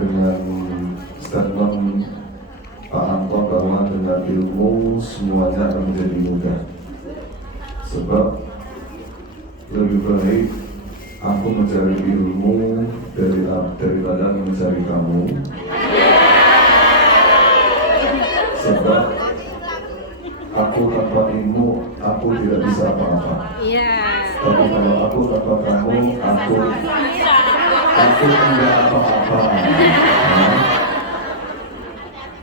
dengan statement Pak Anton bahwa dengan ilmu semuanya akan menjadi mudah. Sebab lebih baik aku mencari ilmu daripada mencari kamu. Sebab aku tanpa ilmu, aku tidak bisa apa-apa. Tapi kalau aku tanpa kamu, aku tidak apa-apa.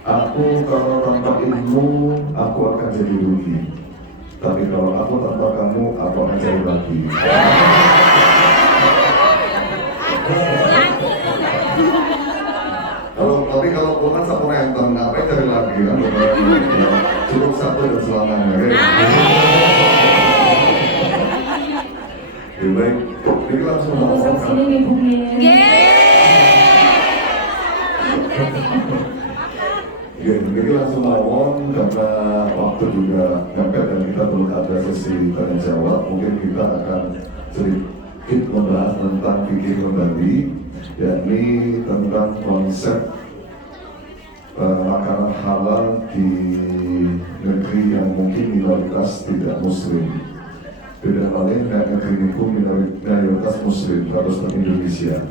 Aku kalau tanpa ilmu, aku akan jadi rugi. Tapi kalau aku tanpa kamu, aku akan jadi lagi. Tapi kalau bukan satu renteng, ngapain cari lagi kan? Cukup satu dan selamanya. Ya baik, ini langsung ngomong kan? Ini langsung ngomong karena waktu juga mepet dan kita belum ada sesi tanya jawab. Mungkin kita akan sedikit membahas tentang fikih kembali, yakni tentang konsep makanan halal di negeri yang mungkin minoritas tidak muslim. Beda halnya dengan negeri itu minoritas muslim, terus ke Indonesia.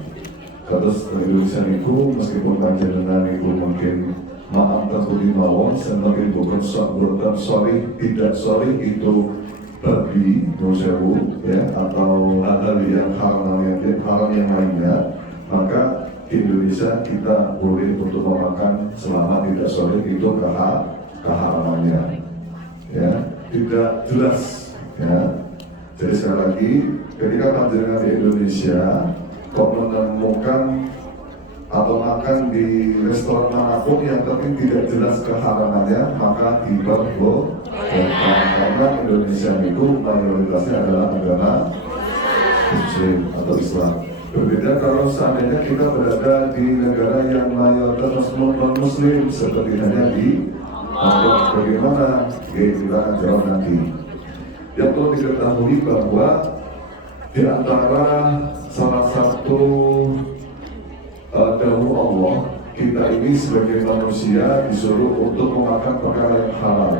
Terus ke Indonesia itu meskipun panjenengan itu mungkin maaf tertulis mawon, semakin bukan sorry tidak sorry itu babi, nosewu, ya, atau hal-hal yang haram yang lainnya, maka di Indonesia kita boleh untuk memakan selama tidak sorry itu keharamannya, ya, tidak jelas, ya. Jadi sekali lagi, ketika panjenengan di Indonesia kok menemukan atau makan di restoran manapun yang penting tidak jelas keharamannya, maka diperbolehkan. Karena Indonesia itu mayoritasnya adalah agama Muslim atau Islam. Berbeda kalau seandainya kita berada di negara yang mayoritas non-Muslim seperti hanya di Papua. Bagaimana? Kita akan jawab nanti. Yang perlu diketahui bahwa di antara salah satu dahulu Allah, kita ini sebagai manusia disuruh untuk memakan perkara yang halal.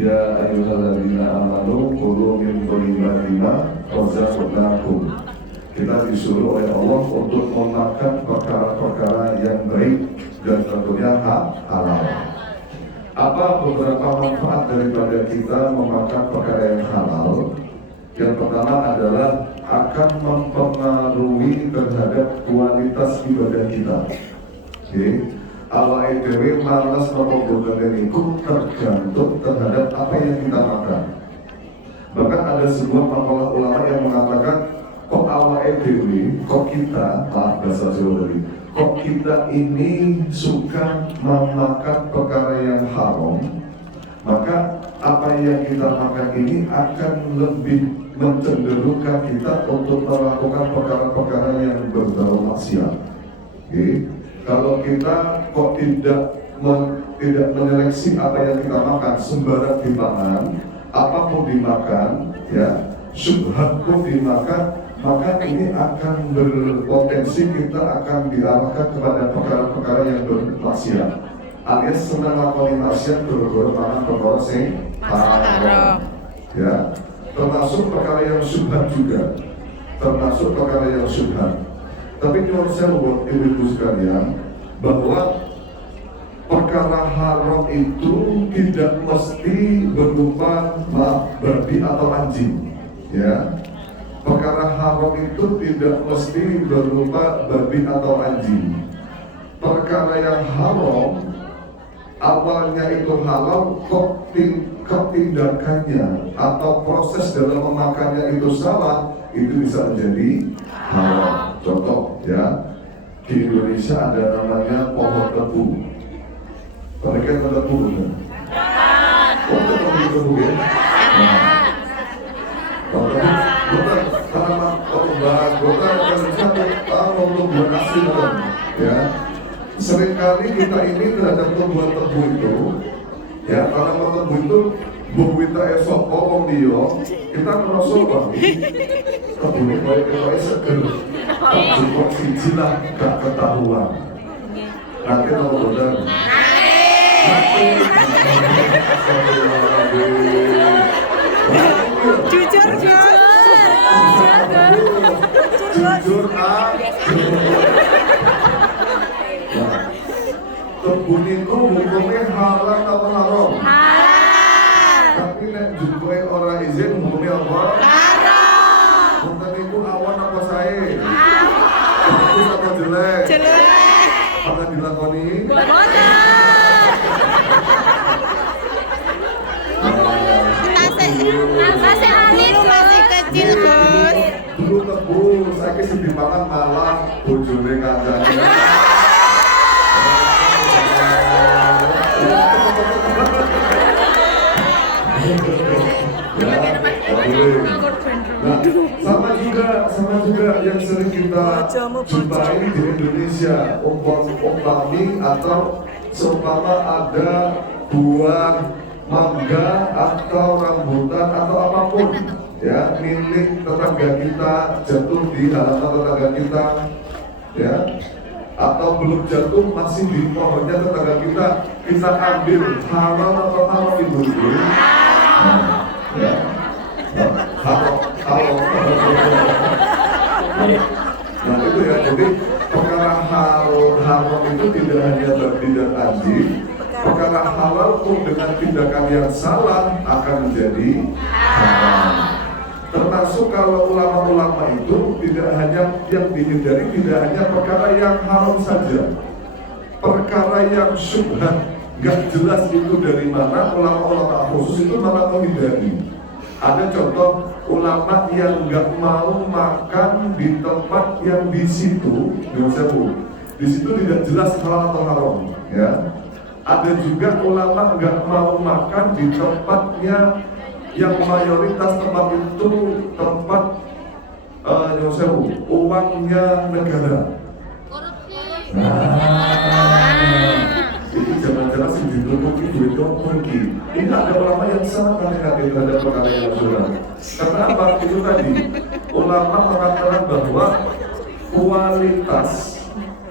Ya ayyuhalladzina amanu kulu min thayyibati ma razaqnakum. Kita disuruh oleh Allah untuk memakan perkara-perkara yang baik dan tentunya halal. Apa beberapa manfaat daripada kita memakan perkara yang halal? Yang pertama adalah akan mempengaruhi terhadap kualitas ibadah kita. Awake dhewe malas mengobongan itu tergantung terhadap apa yang kita makan. Bahkan ada sebuah makalah ulama yang mengatakan, kok awake dhewe, kok kita, bahasa Jawa tadi, kok kita ini suka memakan perkara yang haram, maka apa yang kita makan ini akan lebih mencenderungkan kita untuk melakukan perkara-perkara yang berbau maksiat. Kalau kita kok tidak menyeleksi apa yang kita makan, sembarang dimakan, apapun dimakan, ya, syubhat pun dimakan, maka ini akan berpotensi kita akan diarahkan kepada perkara-perkara yang bermaksiat. Alias senang lakoni maksiat bergoro makan perkara sing haram. Ya, termasuk perkara yang syubhat juga. Termasuk perkara yang syubhat. Tapi menurut saya buat ibu-ibu sekalian bahwa perkara haram itu tidak mesti berupa babi atau anjing. Ya, perkara haram itu tidak mesti berupa babi atau anjing. Perkara yang haram awalnya itu halal, kok tindakannya atau proses dalam memakannya itu salah, itu bisa menjadi haram. Contoh, ya, di Indonesia ada namanya pohon tebu. Mereka ada tebu, kan? Pohon tebu ya. Bukan tanaman obat, bukan untuk berhasil, ya. Seringkali kita ini terhadap tumbuhan tebu itu, ya, tanaman tebu itu buwita esok wong dia, kita merasa bahwa tebu ini kaya seger, cukup siji lah gak ketahuan. Nanti apa boten? Jujur, Jujur kebun itu hukumnya halal atau haram? Tapi nek jumpai orang izin hukumnya apa? Haram. Bukan itu awan apa saya? Bagus atau jelek? Pernah dilakoni? masih kecil, Gus. Dulu kebun, saya kisah dimakan malah bojone kancane. Nah, sama juga yang sering kita jumpai di Indonesia, umpami atau seumpama ada buah mangga atau rambutan atau apapun ya milik tetangga kita jatuh di halaman tetangga kita ya, atau belum jatuh masih di pohonnya tetangga kita ambil halal atau haram itu ya. Halo. Nah itu ya, jadi perkara haram itu tidak hanya babi dan anjing. Perkara halal pun dengan tindakan yang salah akan menjadi haram. Termasuk kalau ulama-ulama itu tidak hanya yang dihindari, tidak hanya perkara yang haram saja, perkara yang syubhat nggak jelas itu dari mana, ulama-ulama khusus itu malah menghindari. Ada contoh ulama yang nggak mau makan di tempat yang di situ tidak jelas halal atau haram, ya. Ada juga ulama nggak mau makan di tempatnya yang mayoritas tempat itu tempat uangnya negara. Itu jangan-jangan sih ditutupi duitnya pergi. Ini ada ulama yang sangat hati-hati terhadap perkara yang curang. Karena apa? Itu tadi ulama mengatakan bahwa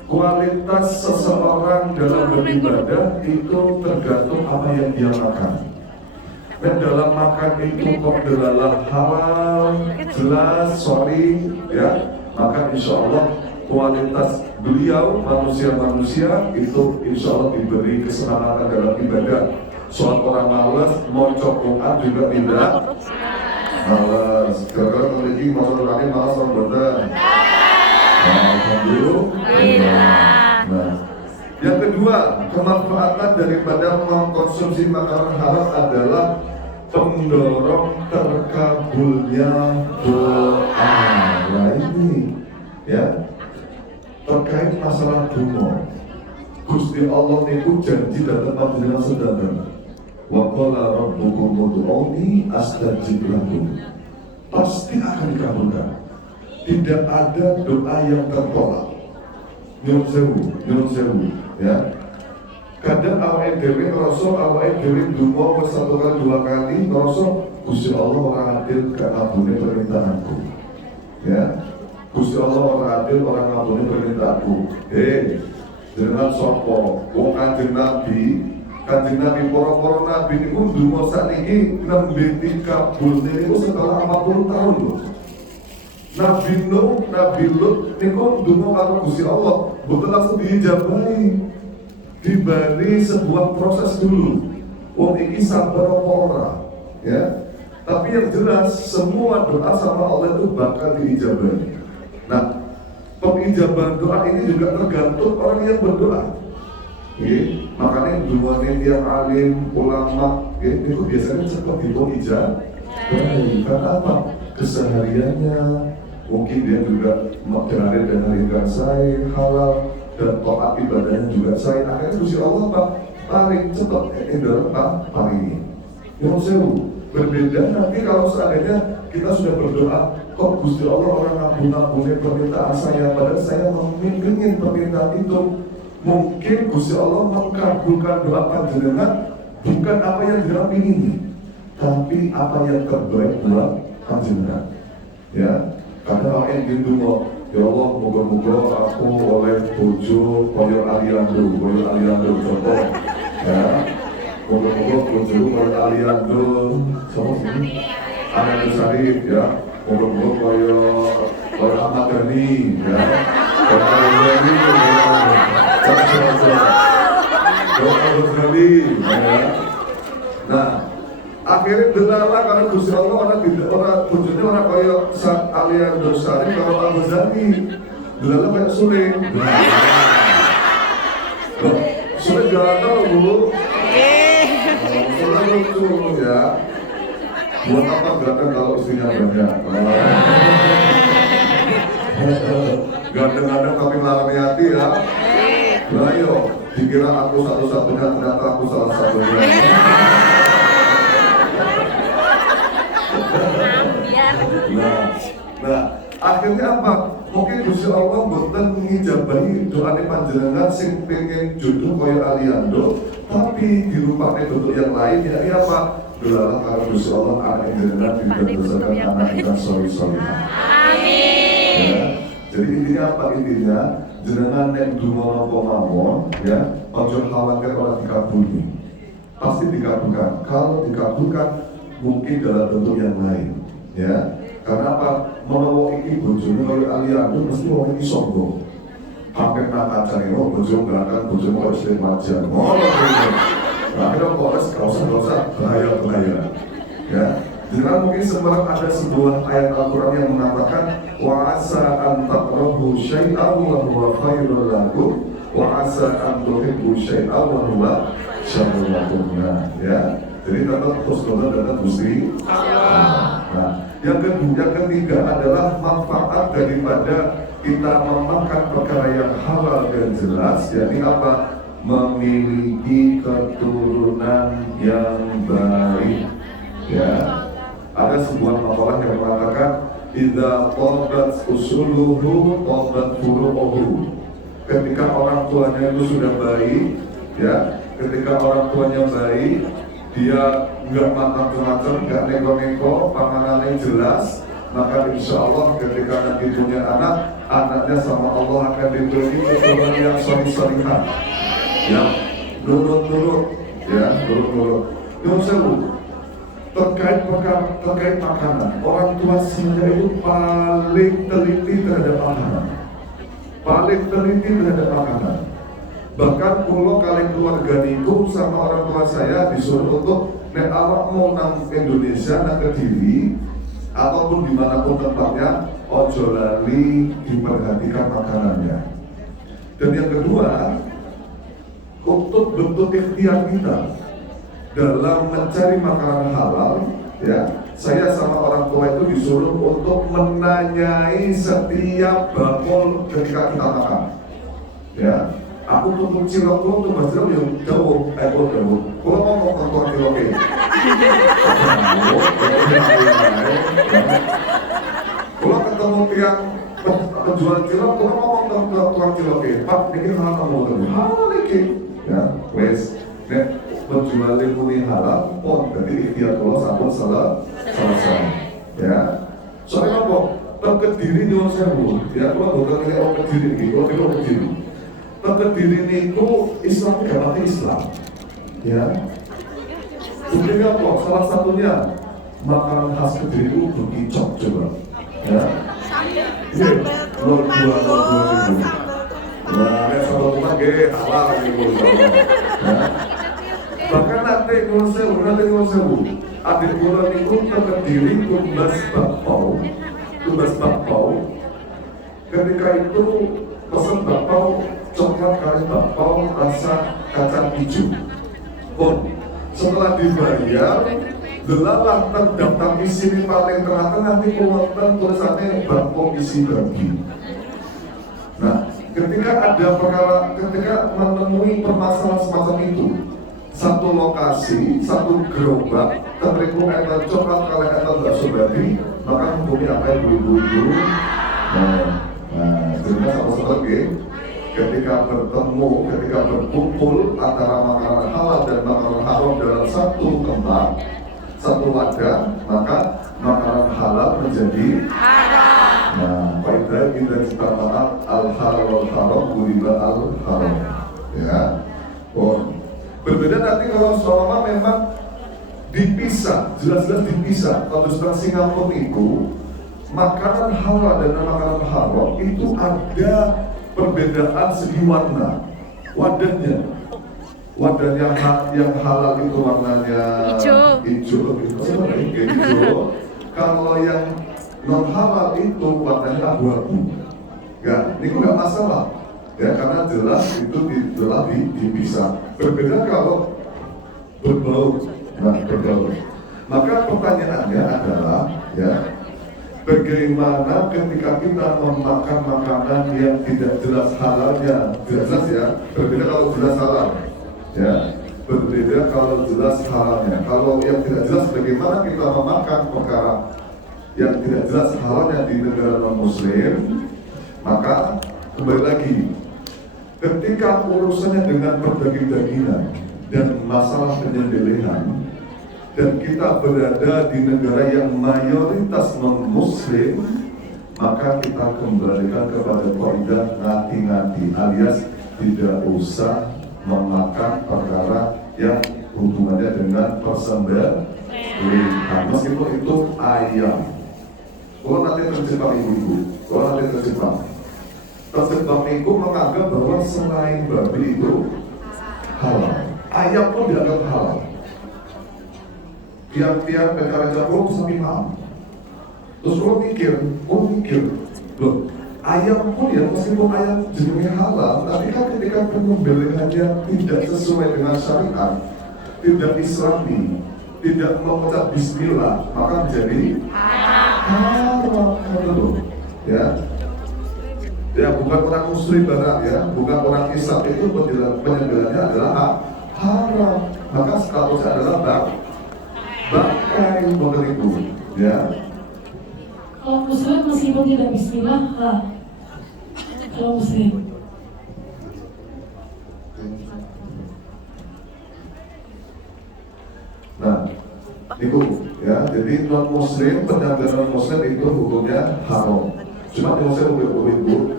kualitas seseorang dalam beribadah itu tergantung apa yang dia makan. Dan dalam makan itu kok adalah halal, jelas, sorry, ya, maka insya Allah kualitas beliau manusia-manusia itu insya Allah diberi keselamatan dalam ibadah. Soal orang malas mau Quran juga tidak malas. Gara-gara memiliki masalah terakhir malas orang betul. Nah, yang kedua, kemanfaatan daripada mengkonsumsi makanan halal adalah pendorong terkabulnya doa. Nah ini, ya, terkait masalah donga. Gusti Allah niku janji datang panjenengan sedanten. Wa qala rabbukum ud'uni astajib lakum. Pasti akan dikabulkan. Tidak ada doa yang tertolak. Nyuwun sewu, ya. Kadang awake dhewe ngrasa awake dhewe ndonga wis 1 kali 2 kali ngrasa Gusti Allah ora adil gak ngabulne permintaanku. Ya. Gusti Allah ora adil ora ngabulne permintaanku. Jenengan sapa? Wong Kanjeng Nabi para nabi niku ndonga sakniki nembe dikabulne niku setelah 40 tahun lho. Nabi Nuh, Nabi Lut niku ndonga karo Gusti Allah, mboten langsung diijabahi. Diberi sebuah proses dulu. Wong iki sabar apa ora, ya. Tapi yang jelas semua doa sama Allah itu bakal diijabahi. Nah, pengijabahan doa ini juga tergantung orang yang berdoa. Makanya doanya yang alim, ulama, itu biasanya cepat diijabahi. Karena apa? Kesehariannya, mungkin dia juga mengalir dan mengajarkan saya halal dan taat ibadahnya juga saya. Akhirnya Gusti Allah Pak paling cepat paling ini. Yang sewu berbeda nanti kalau seandainya kita sudah berdoa, kok Gusti Allah orang ngabul-ngabulin permintaan saya, padahal saya ingin permintaan itu. Mungkin Gusti Allah mengabulkan doa panjenengan bukan apa yang jenengan ingini, tapi apa yang terbaik buat panjenengan. Ya, karena orang yang Ya Allah, moga-moga aku oleh bojo koyo Aliando contoh. Ya, moga-moga bojo koyo Aliando, sama sini. Aliando Syarif ya, moga-moga koyo Ahmad Dhani ya. Nah, akhirnya delala karena Gusti Allah orang bojone orang kaya Aliando Syarif kalau Ahmad Dhani. Delala kayak Sule. Sule gatal Bu. Sule lucu ya. Buat apa gerakan kalau istrinya banyak? Ganteng-ganteng tapi melalui hati ya. Nah yo, dikira aku satu-satunya, ternyata aku salah satunya. Nah, akhirnya apa? Mungkin Gusti Allah boten ngijabahi doane panjenengan sing pengen jodoh kaya Aliando, tapi dirupane bentuk yang lain ya apa? Doa karena Gusti Allah anak jenengan dibesarkan anak kita soleh-solehah. Amin. Ya. Jadi intinya apa intinya? Jenengan yang dungo nopo mawon ya, ojo khawatir orang dikabuli. Pasti dikabulkan. Kalau dikabulkan mungkin dalam bentuk yang lain, ya. Karena apa? Menawa iki bojone kaya Aliando mesti wong iki sombong. Pakai nak kacang itu bojo belakang bojo kok sing wajar. Akhirnya kok usah bahaya. Ya. Dengan mungkin semalam ada sebuah ayat Al-Quran yang mengatakan wa asa an takrahu syai'an wa huwa khairul lakum wa asa an tuhibbu syai'an wa huwa syarrul lakum. Ya. Jadi tetap husnul dan Gusti Allah. Nah, yang ketiga adalah manfaat daripada kita memakan perkara yang halal dan jelas, yakni apa? Memiliki keturunan yang baik. Ya. Ada sebuah makalah yang mengatakan idza tabat usuluhu tabat furu'uhu. Ketika orang tuanya itu sudah baik, ya, ketika orang tuanya baik, dia nggak macam-macam, nggak neko-neko, panganannya jelas, maka insya Allah ketika nanti punya anak, anaknya sama Allah akan diberi keturunan yang soleh-solehah, yang nurut-nurut, ya, nurut-nurut. Yang seru. Terkait makanan, orang tua saya itu paling teliti terhadap makanan. Bahkan kalau kalian keluarga niku sama orang tua saya disuruh untuk nek awak mau nang Indonesia nang Kediri ataupun dimanapun tempatnya, ojo lali diperhatikan makanannya. Dan yang kedua, untuk bentuk ikhtiar kita dalam mencari makanan halal, ya, saya sama orang tua itu disuruh untuk menanyai setiap bakul ketika kita makan. Ya, aku tutup cilok tuh mas cilok yang jauh, jauh. Kalau ngomong ke tukang ciloknya, kalau ketemu tiang penjual cilok, kalau ngomong ke tukang ciloknya, Pak, ini halal kamu tuh, halal ini, ya, wes, penjual muni halal pun jadi ikhtiar kalau sampun selesai, ya. Soalnya apa? Kediri nyuwun sewu, ya. Kalau bukan ini orang Kediri, kalau itu orang Kediri. Kediri niku Islam tidak mati Islam, ya. Buktinya apa? Salah satunya makanan khas Kediri itu bekicot coba, ya. Ini lor dua ribu. Nah, sambal tumat gede halal gitu, ya. Bahkan nanti kalau sewu, adik bulan itu Kediri tumbas bakpao. Ketika itu pesan bakpao coklat kari bakpao rasa kacang hijau. Pun setelah dibayar, delalah terdaftar di sini paling terakhir nanti keluarkan tulisannya bakpao isi bagi. Nah, ketika menemui permasalahan semacam itu, satu lokasi, satu gerobak, terikut etan coklat kalau etan bakso babi, maka hukumnya apa yang ibu-ibu? Nah, jadi sama seperti ketika berkumpul antara makanan halal dan makanan haram dalam satu tempat, satu wadah, maka makanan halal menjadi haram. Nah, kaidah idza ijtama'at al-halal wal haram ghuriba al-haram. Ya. Oh. Berbeda nanti kalau seumpama memang dipisah, jelas-jelas dipisah. Kalau setelah Singapura itu makanan halal dan makanan haram itu ada perbedaan segi warna, wadahnya yang halal itu warnanya hijau. Kalau yang non halal itu warnanya abu-abu. Ya, ini nggak masalah. Ya, karena jelas itu telah dipisah. Berbeda kalau berbau. Nah, berbau. Maka pertanyaannya adalah, ya, bagaimana ketika kita memakan makanan yang tidak jelas halalnya, tidak jelas ya, berbeda kalau jelas halal, ya, berbeda kalau jelas halalnya. Kalau yang tidak jelas, bagaimana kita memakan perkara yang tidak jelas halalnya di negara non-Muslim, maka kembali lagi, ketika urusannya dengan perdaging-dagingan dan masalah penyembelihan, dan kita berada di negara yang mayoritas non-Muslim, maka kita kembalikan kepada kaidah ngati-ngati, alias tidak usah memakan perkara yang hubungannya dengan persembelihan, meskipun itu ayam. Kalau nanti terjebak ibu-ibu, kalau nanti terjebak itu menganggap bahwa selain babi itu halal, ayam pun dianggap halal. Tiap-tiap perkara jauh sampai paham. Terus lo mikir, loh, ayam pun ya meskipun ayam jenisnya halal, tapi kan ketika penyembelihannya tidak sesuai dengan syariat, tidak islami, tidak mengucap bismillah, maka menjadi haram. Ya. Ya, bukan orang muslim barat ya, bukan orang Islam, itu penyembelihannya adalah haram. Maka statusnya adalah bangkai itu, ya. Kalau muslim meskipun tidak bismillah, kalau muslim. Nah, itu ya. Jadi non muslim, penyembelihan non muslim itu hukumnya haram. Cuma yang saya mau ibu,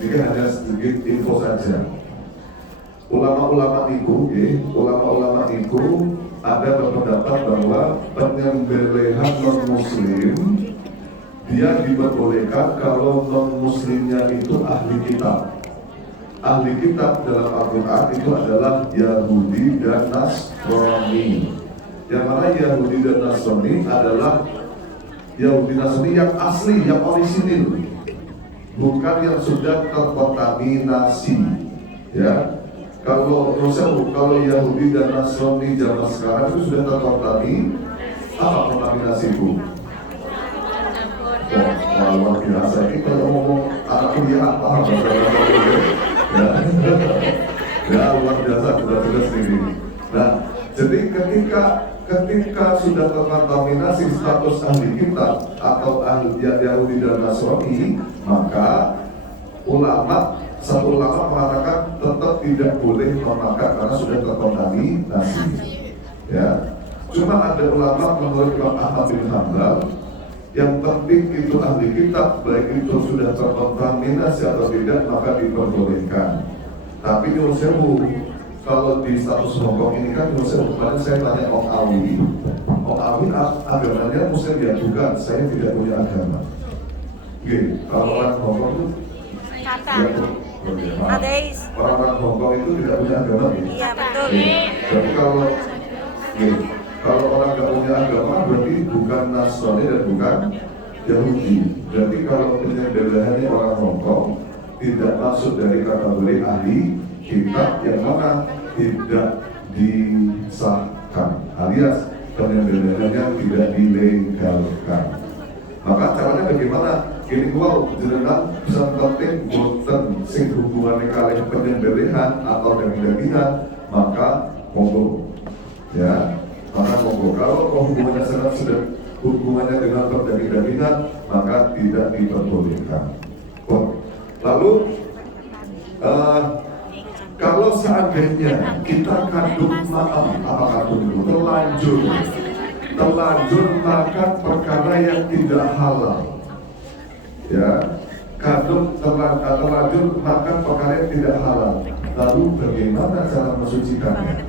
ini hanya sedikit info saja. Ulama-ulama itu ada berpendapat bahwa penyembelihan non-muslim dia diperbolehkan kalau non-muslimnya itu ahli kitab. Ahli kitab dalam Al-Quran itu adalah Yahudi dan Nasrani. Yang mana Yahudi dan Nasrani adalah Yahudi Nasrani yang asli, yang orisinil, bukan yang sudah terkontaminasi. Ya. Kalau Yahudi dan Nasrani zaman sekarang itu sudah terkontaminasi, apa kontaminasi itu? Wah, luar biasa. Ini kalau ngomong anak kuliah apa? Ya, luar biasa sudah sendiri. Nah, jadi ketika sudah terkontaminasi status ahli kitab atau ahli Yahudi dan Nasrani, maka satu ulama mengatakan tetap tidak boleh memakan karena sudah terkontaminasi. Ya, cuma ada ulama menurut Imam Ahmad bin Hanbal, yang penting itu ahli kitab, baik itu sudah terkontaminasi atau tidak, maka diperbolehkan. Tapi menurut saya, kalau di status Hongkong ini kan, menurut saya kemarin saya tanya Om Awi agamanya Muslim ya? Bukan, saya tidak punya agama. Oke, kalau orang Hongkong itu orang Hongkong itu tidak punya agama. Iya, betul. Jadi kalau orang tidak punya agama berarti bukan Nasrani dan bukan Yahudi. Jadi kalau penyembelihannya orang Hongkong tidak masuk dari kategori ahli kitab yang mana tidak disahkan, alias penyembelihannya tidak dilegalkan. Maka caranya bagaimana? Ini jenengan bisa penting boten sing hubungannya kali penyembelihan atau daging-dagingan, maka monggo, ya, maka monggo. Kalau hubungannya sudah hubungannya dengan daging-dagingan, maka tidak diperbolehkan. Lalu kalau seandainya kita kandung terlanjur makan perkara yang tidak halal, ya, kandung terlanjur makan perkara yang tidak halal. Lalu bagaimana cara mensucikannya?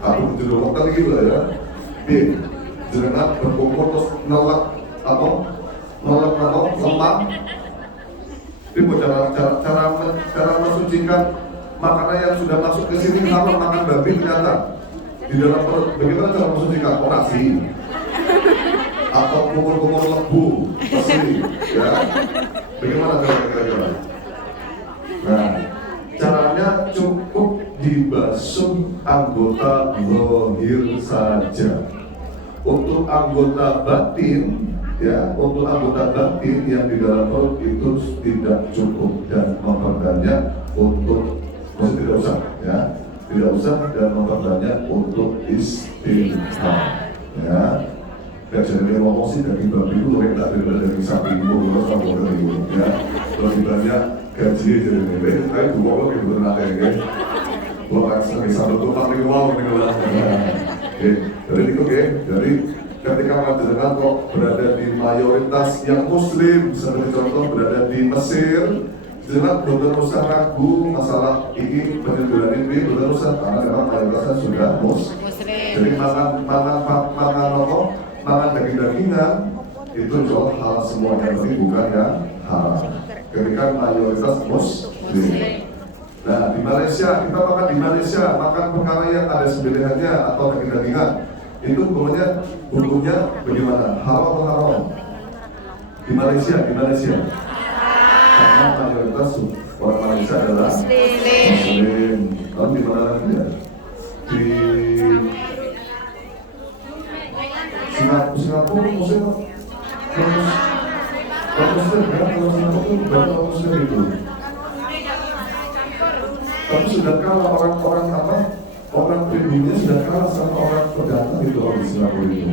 Aku judul waktu gitu ya. B. Jenengan berkumpul terus nolak lemak. Ini cara mensucikan makanan yang sudah masuk ke sini kalau makan babi ternyata di dalam perut. Bagaimana cara mensucikan? Orasi atau kumur-kumur lebu pasti ya. Bagaimana cara kira-kira? Nah, caranya cukup dibasuh anggota zahir saja. Untuk anggota batin, ya, untuk anggota batin yang di dalam perut itu tidak cukup dan memperbanyak untuk, tidak usah, ya, tidak usah dan memperbanyak untuk istighfar, ya. Jadi ngomong sih daging babi itu lebih tak daripada daging sapi itu, terus apa itu, ya. Lebih banyak gaji jadi lebih, tapi dua lo gitu nanti, ya. Bukan sebagai satu tuh paling wow nih lah. Jadi itu oke. Jadi ketika panjenengan kok berada di mayoritas yang Muslim, seperti contoh berada di Mesir, jenengan belum usah ragu masalah ini penyelenggaraan ini belum usah karena memang mayoritasnya sudah Muslim. Jadi makan daging-dagingan itu soal hal semuanya, tapi bukan yang halal. Ketika mayoritas Muslim. Nah, di Malaysia, kita makan di Malaysia, makan perkara yang ada sembelihannya atau daging-dagingan. Itu bumbunya bagaimana? Halal atau haram? Di Malaysia. Karena mayoritas orang Malaysia adalah Muslim. Lalu di mana lagi ya? Di Singapura Muslim. Kalau Muslim kan, kalau Singapura itu banyak orang Muslim itu. Tapi sudah kalah orang pribadinya sudah kalah sama orang pedagang itu orang di Singapura itu.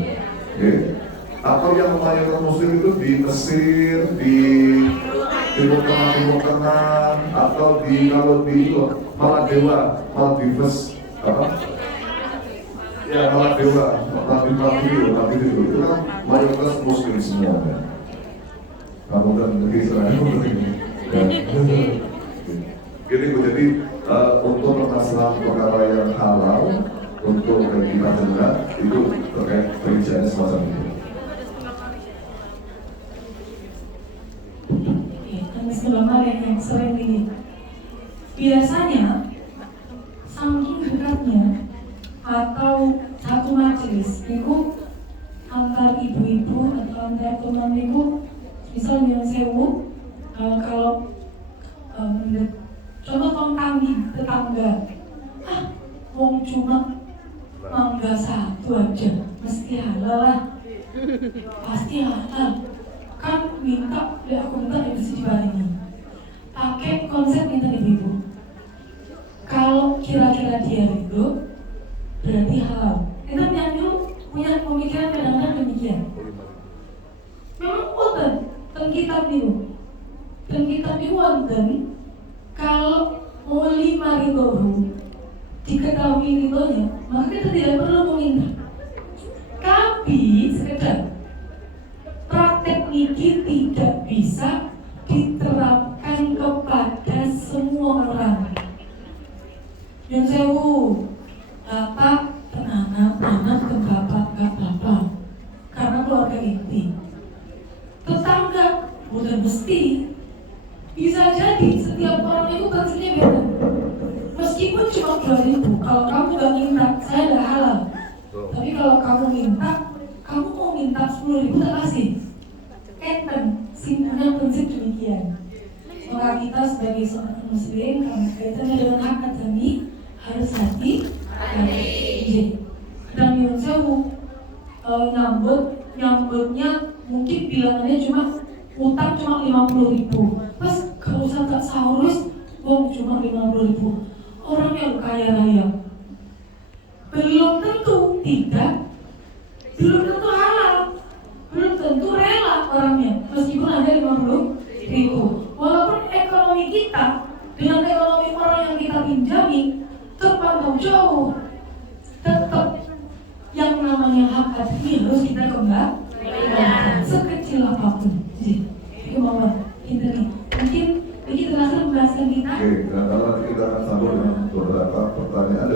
Okay. Atau yang mayoritas Muslim itu di Mesir, di Timur Tengah, atau kalau di Maldives, apa? Ya Maldives itu kan mayoritas Muslim semuanya. Kamu kan negeri Israel itu jadi untuk permasalahan perkara yang halal untuk bagi masyarakat itu terkait perinciannya semacam itu. Selama yang sering ini biasanya saking dekatnya atau satu majelis itu antar ibu-ibu atau antar teman itu misalnya sewu kalau contoh tongkang tetangga wong cuma mangga satu aja mesti halal lah, pasti halal kan minta, ya aku minta ya bisa dibarengi pakai konsep minta ibu-ibu. Kalau kira-kira dia itu berarti halal. Kita punya pemikiran kadang-kadang demikian. Memang wonten teng kitab niku wonten kalau muli maritohu diketahui nilainya, maka kita tidak perlu meminta. Tapi sekedar praktek ini tidak bisa diterapkan kepada semua orang. Yang sewu, bapak tenang, anak ke bapak, karena keluarga inti. Tetangga, bukan mesti. Bisa jadi setiap orang itu gajinya beda. Meskipun cuma 2.000, kalau kamu gak minta, saya gak halal. Tapi kalau kamu minta, kamu mau minta 10.000 tak kasih. Enten, simpulnya prinsip demikian. Maka kita sebagai seorang muslim, karena kaitannya dengan akademi, harus hati-hati. Dan yang sewu, nyambutnya mungkin bilangannya cuma utang cuma 50.000. Pas kalau usah tak sahurus, wong cuma 50.000. Orang yang kaya raya belum tentu halal, belum tentu rela orangnya meskipun ada 50.000. Walaupun ekonomi kita dengan ekonomi orang yang kita pinjami terpantau jauh, tetap yang namanya hak admi harus kita kembalikan sekecil apapun. Jadi mama ini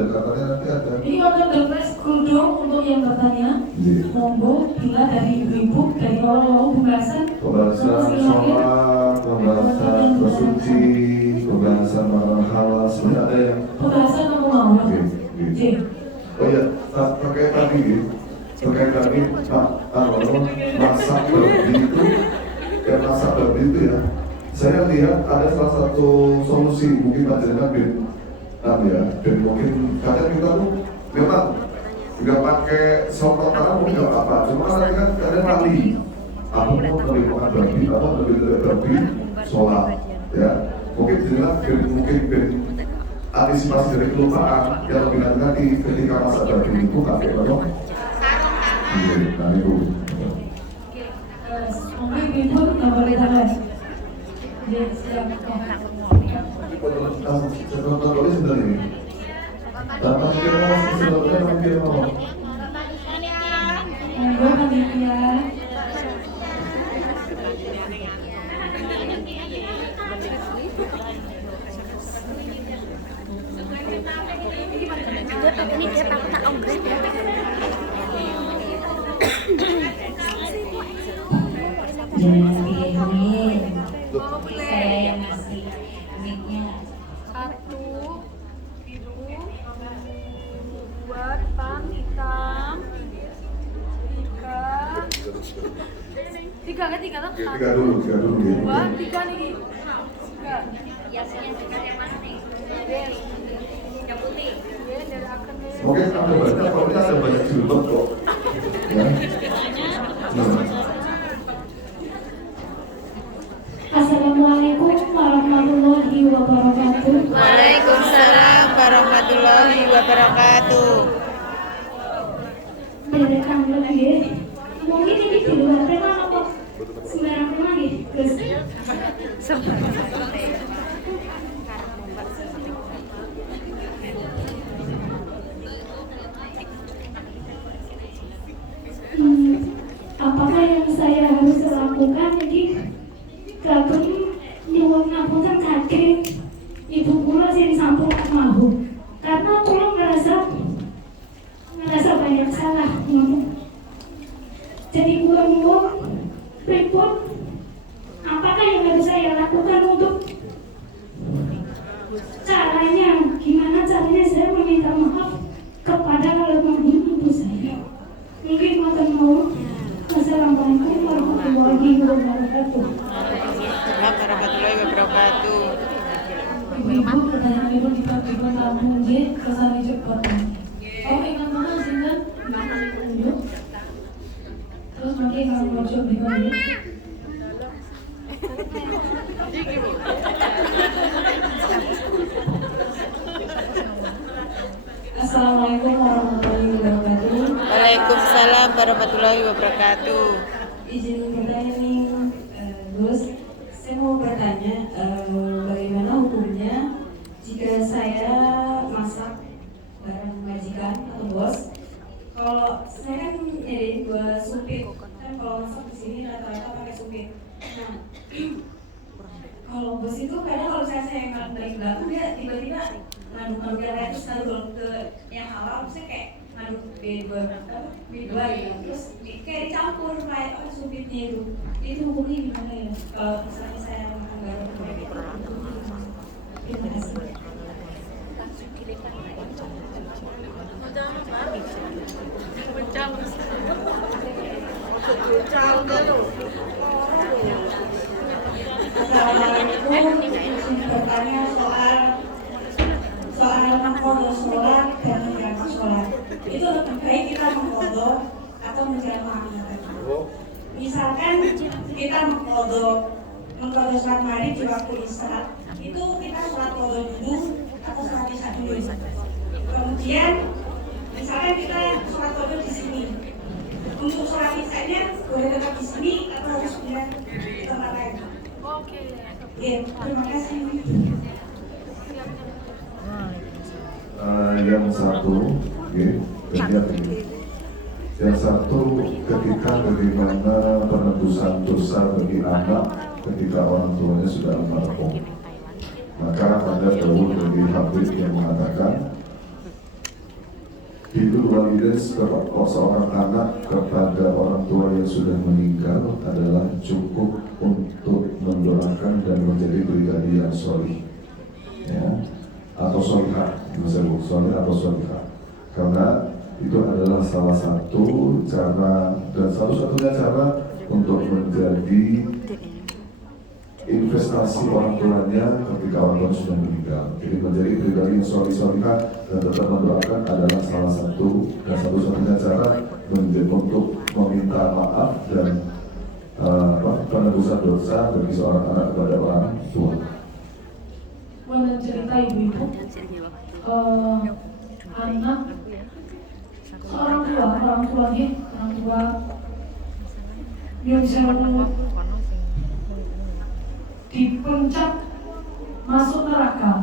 pendekatannya nanti ada. Ini waktu Depres dong untuk yang bertanya. Monggo bila dari ibu-ibu dari orang-orang pembahasan sholat, pembahasan bersuci, pembahasan makanan halal, sebenarnya ada yang pembahasan aku mau. Oh iya, terkait tadi masak babi itu, masak babi itu ya. Saya lihat ada salah satu solusi mungkin panjenengan dan mungkin kadang kita tuh memang nggak pakai sopok tangan mungkin nggak apa, cuma kadang kan ada kali aku mau lebih makan babi atau lebih babi sholat ya mungkin jelas mungkin antisipasi dari kelupaan yang lebih nanti ketika masak babi itu pakai apa? Iya, nah itu. Mungkin ibu nggak boleh tangan. Contohnya sebentar ini. Tanpa mungkin sebenarnya mungkin mau. Monggo panitia. Ini dia takut tak ongkret ya. Jangan pilih hamil. Saya yang ngasih mic-nya. 1 biru, 2 depan hitam, 3 kan 3 lah. Tiga dulu ya. 2, 3 nih. 3. Yang mana nih? Yang putih. Dari akan nih. Mungkin ada banyak, kalau ini ada banyak jilbab kok. Ya. Assalamualaikum warahmatullahi wabarakatuh. Waalaikumsalam warahmatullahi wabarakatuh. Direkam lagi. Mungkin ini di luar tema apa? Sembarang lagi, Gus. Apakah yang saya harus lakukan jadi kagum nyuwun ngapunten kadhe ibu kula sing sampun mau karena kula ngerasa banyak salah jadi kula nyuwun pripun apakah yang harus saya lakukan untuk caranya gimana caranya saya meminta maaf kepada almarhum ibu saya mungkin mau Assalamualaikum warahmatullahi wabarakatuh. Warahmatullahi wabarakatuh. Ibu pertanyaan ibu kita berikan tamu dia kesana cepat. Oh ingat mana sih kan? Terus makin kalau mau coba berikan dia. Assalamualaikum warahmatullahi wabarakatuh. Waalaikumsalam warahmatullahi wabarakatuh. Izin bertanya nih, Gus. Saya mau bertanya, bagaimana hukumnya jika saya masak bareng majikan atau bos? Kalau saya kan jadi dua supit, kan kalau masak di sini rata-rata pakai supit. Nah, kalau bos itu kadang kalau saya yang dari belakang dia tiba-tiba ngaduk yang lain terus ngaduk ke yang halal, saya kayak ngaduk B2 gitu, terus kayak dicampur kayak supitnya itu hukumnya gimana ya? Kalau misalnya saya makan bareng kayak gitu, terima kasih. Assalamualaikum, izin bertanya soal mengkodok sholat dan menjamak sholat. Itu lebih baik kita mengkodok atau menjamak. Misalkan kita mengkodok sholat maghrib di waktu isya, itu kita sholat kodok dulu atau sholat isya dulu. Kemudian misalkan kita sholat kodok di sini, untuk sholat isyanya boleh tetap di sini atau harus pindah ke tempat lain? Oke. Ya, terima kasih. Yang satu, yang satu ketika bagaimana penebusan dosa bagi anak ketika orang tuanya sudah almarhum. Maka ada dawuh dari Habib yang mengatakan Birrul walidain seorang anak kepada orang tua yang sudah meninggal adalah cukup untuk mendoakan dan menjadi pribadi yang solih, ya, atau solihah, misalnya solih atau solihah, karena itu adalah salah satu cara dan satu-satunya cara untuk menjadi investasi orang tuanya ketika orang tua sudah meninggal. Jadi menjadi pribadi yang solihah dan tetap mendoakan adalah salah satu dan satu-satunya cara untuk meminta maaf dan penebusan dosa bagi seorang anak kepada orang tua. Mana cerita ibu itu anak seorang tua yang dipencet masuk neraka,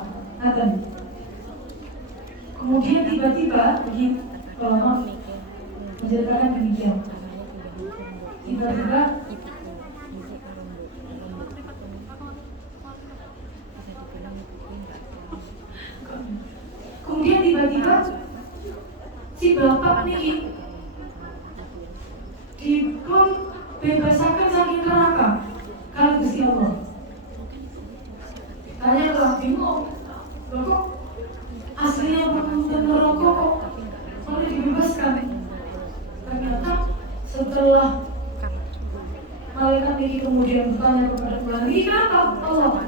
kemudian tiba-tiba begini, kalau maaf menceritakan demikian, tiba-tiba si bapak nih dipun bebasakan saking neraka kalau Gusti Allah. Tanya orang bingung, loh kok aslinya penonton neraka kok boleh dibebaskan? Ternyata setelah malaikat ini kemudian bertanya kepada Tuhan, ini kenapa Allah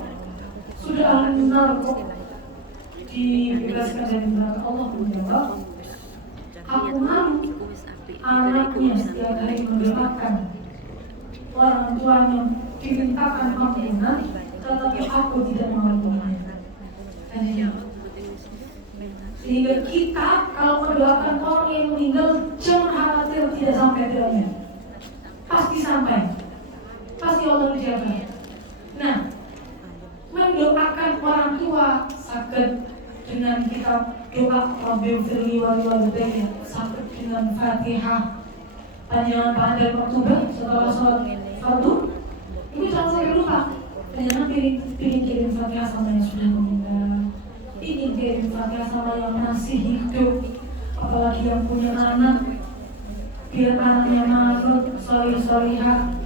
sudah ahli neraka dibebaskan dari neraka? Allah menjawab, aku malu anaknya setiap hari mendoakan orang tuanya dimintakan ampunan, tetapi aku tidak mengampuninya. Sehingga kita kalau mendoakan orang yang meninggal, jangan khawatir tidak sampai doanya, pasti sampai, pasti Allah menjaga. Nah, mendoakan orang tua sakit dengan kita doa Rabbighfirli wa liwalidayya, sakit dengan Fatihah, panjangan panjang maktubah setelah sholat fardu, itu jangan sampai lupa. Jangan pilih kirim Fatihah sama yang sudah meninggal, ingin kirim Fatihah sama yang masih hidup, apalagi yang punya anak, biar anaknya makhluk solih-solihah,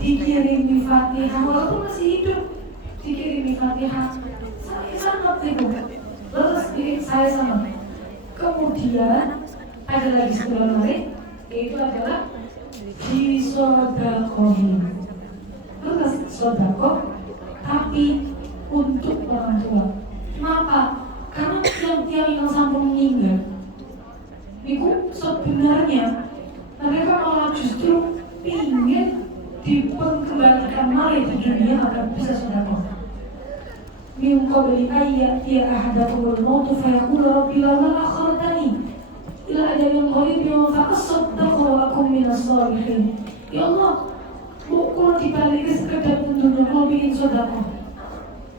dikirimi Fatihah walaupun masih hidup, dikirimi Fatihah. Saya sangat ibu, terus saya sama. Kemudian ada lagi sebuah menarik, yaitu adalah disodakohi. Terus sodakoh tapi untuk orang tua. Kenapa? Karena tiang-tiang yang sampun meninggal itu sebenarnya mereka malah justru ingin dikembalikan lagi di dunia agar bisa sedekah. Min qabli ayya ahadakumul maut fa yaqulu rabbi lawla akhartani ila ajalin qaribin fa asaddaqu wa akum minas shalihin. Ya Allah, kalau dibalik sekedar tentunya kalau bikin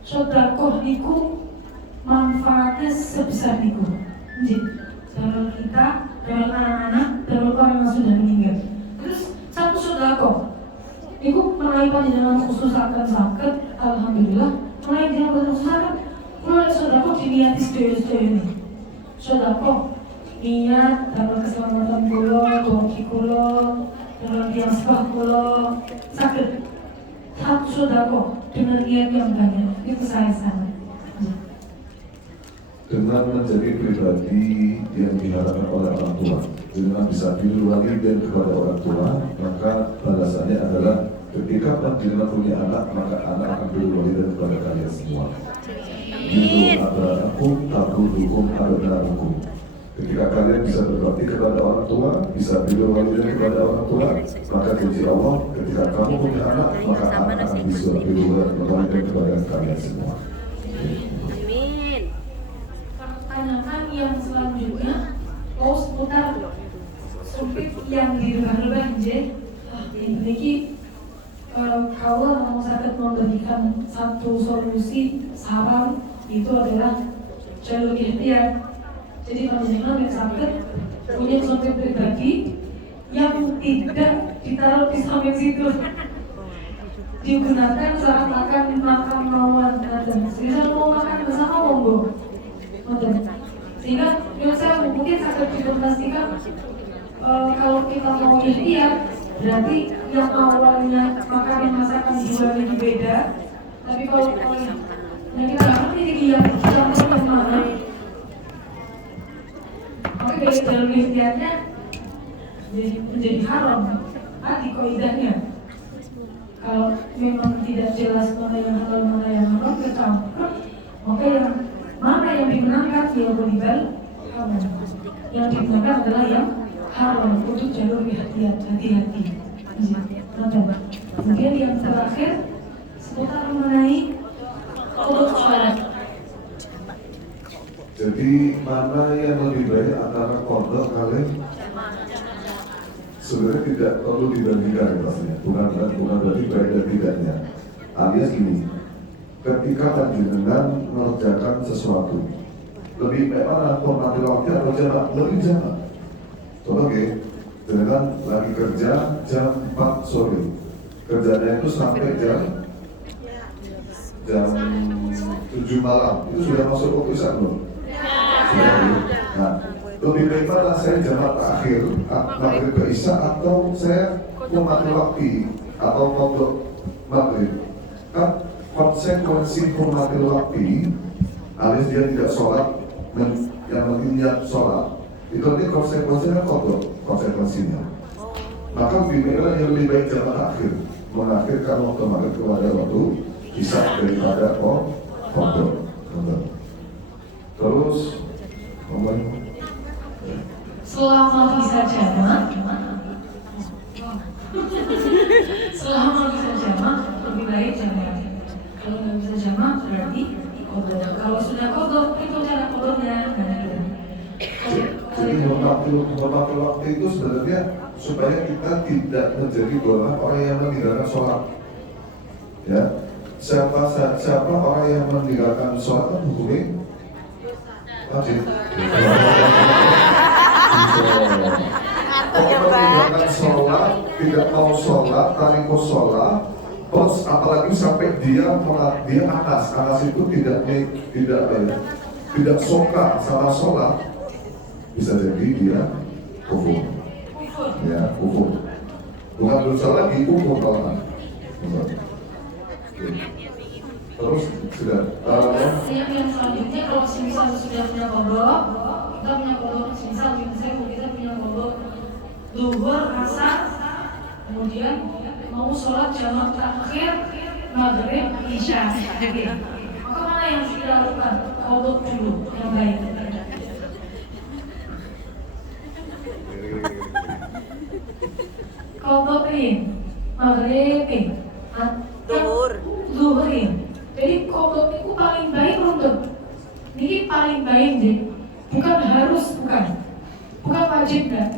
sodakoh niku manfaatnya sebesar niku. Dalam kita, dalam anak-anak, dalam orang yang sudah meninggal. Terus satu sodakoh niku menaik panjenengan khusus akan sakit, alhamdulillah. Menaik panjenengan khusus sakit, kalau sodakoh diniati sedaya-sedaya ini. Sodakoh niat dalam keselamatan kulo, doa kulo, dalam diasbah kulo, sakit. Satu sodakoh dengan niat yang banyak, itu saya sangat. Dengan menjadi pribadi yang diharapkan oleh orang tua, dengan bisa birrul walidain kepada orang tua, maka balasannya adalah ketika panjenengan punya anak, maka anak akan birrul walidain kepada kalian semua. Birru abaakum taqudukum abnaakum. Ketika kalian bisa berbakti kepada orang tua, bisa birrul walidain kepada orang tua, maka janji Allah ketika kamu punya anak, maka anak akan bisa birrul walidain kepada kalian semua. Pertanyaan yang selanjutnya, seputar sumpit yang dirubah-rubah ini kalau mau sakit memberikan satu solusi saran itu adalah jalur ikhtiar. Jadi panjenengan yang sakit punya sumpit pribadi yang tidak ditaruh di samping situ, digunakan saat makan mauan dan misal mau makan bersama monggo. Sehingga yang saya mungkin sakit di pastikan kalau kita mau ikhtiar berarti yang awalnya makanan masakan dijualnya beda, tapi kalau yang kita nggak ngerti nih yang mana, oke dari dalam ikhtiarnya menjadi haram tadi kaidahnya. Kalau memang tidak jelas mana yang halal mana yang haram kecampur, maka yang mana yang dimenangkan yang beribadah haram, yang dimenangkan adalah yang haram untuk jalur hati-hati. Kemudian yang terakhir seputar mengenai qada salat. Jadi mana yang lebih baik antara qada kali sebenarnya tidak perlu dibandingkan pastinya, bukan berarti baik dan tidaknya. Alias gini, ketika panjenengan mengerjakan sesuatu, lebih baik mana hormati waktu atau jamak? Lebih jamak. Oke, dengan lagi kerja jam 4 sore, kerjanya itu sampai jam 7 malam, itu sudah masuk waktu isya belum? Sudah. Nah, lebih baik mana saya jamak akhir maghrib ke isya atau saya hormati waktu atau qada maghrib? Kan konsekuensi hormati waktu alias dia tidak sholat yang penting niat sholat itu nanti konsekuensinya konsekuensinya. Maka bimbingan yang lebih baik jamak akhir, mengakhirkan waktu maghrib kepada waktu isya daripada qada. Terus Selama bisa jamak, lebih baik jamak. Kalau nggak bisa jamak berarti qada. Kalau sudah qada itu cara qadanya. Jadi hormati waktu itu sebenarnya supaya kita tidak menjadi golongan orang yang meninggalkan sholat. Ya, siapa orang yang meninggalkan sholat kan hukumnya wajib. Kalau meninggalkan sholat, tidak mau sholat, tarikh sholat, terus apalagi sampai dia anas itu tidak suka sama sholat, bisa jadi dia kufur. Ya, kufur. Bukan dosa lagi, kufur malahan. Terus sudah. Yang selanjutnya kalau misal sudah punya kodok, kita punya kodok, misal kita punya kodok zuhur, asar, kemudian mau sholat jamak terakhir maghrib, isya. Maka mana yang harus kita lakukan? Kodok dulu yang baik. Kodokin, maghribi, zuhurin. Jadi kodok itu paling baik untuk ini paling baik deh. Bukan harus, bukan wajib kan.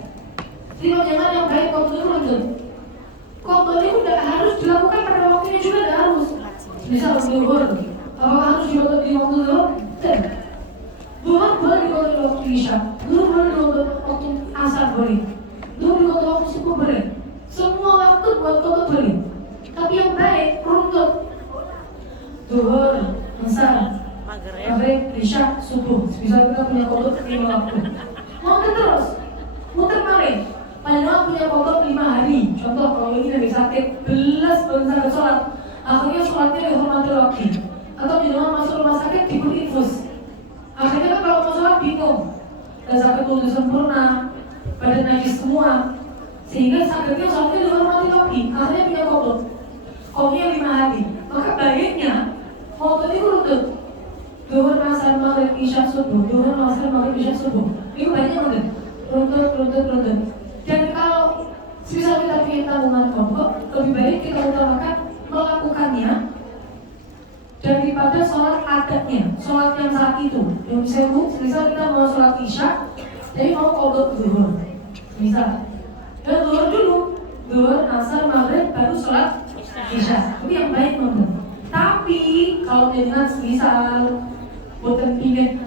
Jadi jangan yang baik kodok itu untuk kodok itu tidak harus dilakukan pada waktunya juga tidak harus. Misal zuhur, apakah harus dikodok di waktu zuhur? Tidak. Zuhur boleh dikodok di waktu isya, zuhur boleh dikodok waktu asar boleh, zuhur dikodok waktu subuh boleh. Semua waktu buat kodok boleh. Tapi yang baik runtut zuhur, asar, maghrib, isya, subuh. Bisa kita punya kodok 5 waktu. Mau terus, muter balik. Panjenengan punya kodok 5 hari. Contoh kalau ini lagi sakit, belas belum sampai sholat. Akhirnya sholatnya dihormati waktu. Atau panjenengan masuk rumah sakit diberi infus. Akhirnya kan kalau mau sholat bingung. Dan sakit tubuh sempurna, badan najis semua. Sehingga sakitnya sholatnya dihormati waktu. Akhirnya punya kodok. Kodoknya 5 hari. Maka baiknya kodok itu runtut. Zuhur, asar, maghrib, isya, subuh. Zuhur, asar, maghrib, isya, subuh. Itu banyak runtut. Dan kalau misal kita ingin tanggungan kodok, lebih baik kita utamakan melakukannya daripada sholat adatnya, sholat yang saat itu. Yang misal kita mau sholat isya, jadi mau kodok zuhur. Misal, dan zuhur dulu, zuhur, asar, maghrib, baru sholat isya. Ini yang baik menurut. Tapi kalau dengan misal buatan pingin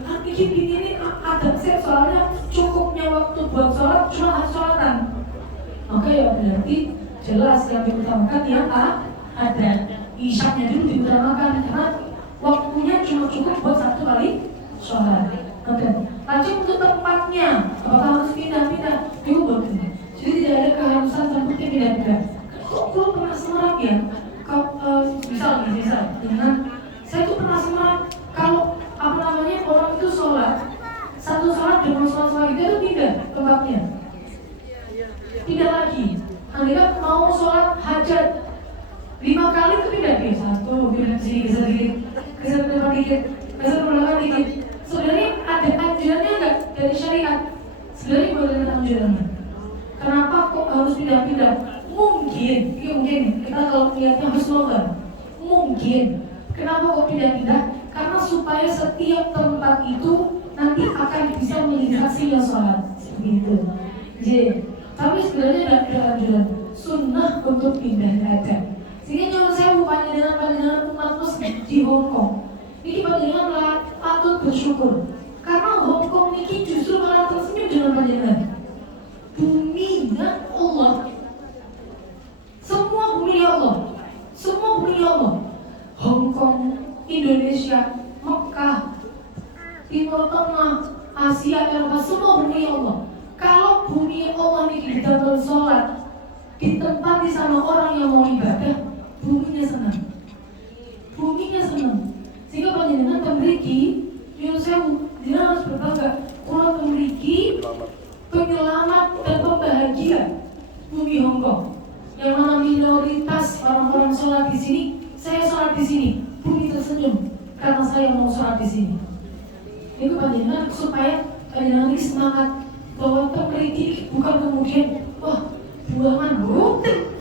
ada sih soalnya cukupnya waktu buat sholat cuma harus sholatan, maka ya berarti jelas yang diutamakan yang ada isyanya dulu diutamakan karena waktunya cuma cukup buat 1 kali sholat. Lanjut untuk tempatnya, apakah harus tempatnya. Pindah lagi. Andai kan mau sholat hajat 5 kali itu pindah ke satu, pindah ke sini, geser dikit, geser ke depan dikit, geser ke belakang dikit. Sebenarnya ada anjurannya enggak dari syariat? Sebenarnya boleh ada anjurannya. Kenapa kok harus pindah-pindah? Mungkin kita kalau melihatnya husnuzon, mungkin. Kenapa kok pindah-pindah? Karena supaya setiap tempat itu nanti akan bisa melintasi yang sholat, seperti itu. Jadi, tapi sebenarnya tidak ada anjuran sunnah untuk pindah aja. Sehingga nyuruh saya panjenengan umat muslim di Hong Kong. Ini panjenengan patut bersyukur. Karena Hong Kong ini justru malah tersenyum dengan panjenengan. Buminya Allah. Semua bumi Allah. Semua bumi Allah. Hong Kong, Indonesia, Mekah, Timur Tengah, Asia, Eropa, semua bumi Allah. Kalau bumi Allah ini ditonton sholat, ditempati sama orang yang mau ibadah, buminya senang. Buminya senang. Sehingga panjenengan memiliki, menurut saya, dia harus berbangga. Kalau memiliki penyelamat dan pembahagia bumi Hong Kong, yang mana minoritas orang-orang sholat di sini, saya sholat di sini, bumi tersenyum karena saya mau sholat di sini. Itu panjenengan supaya panjenengan ini semangat bahwa peneliti bukan kemudian wah buangan rutin,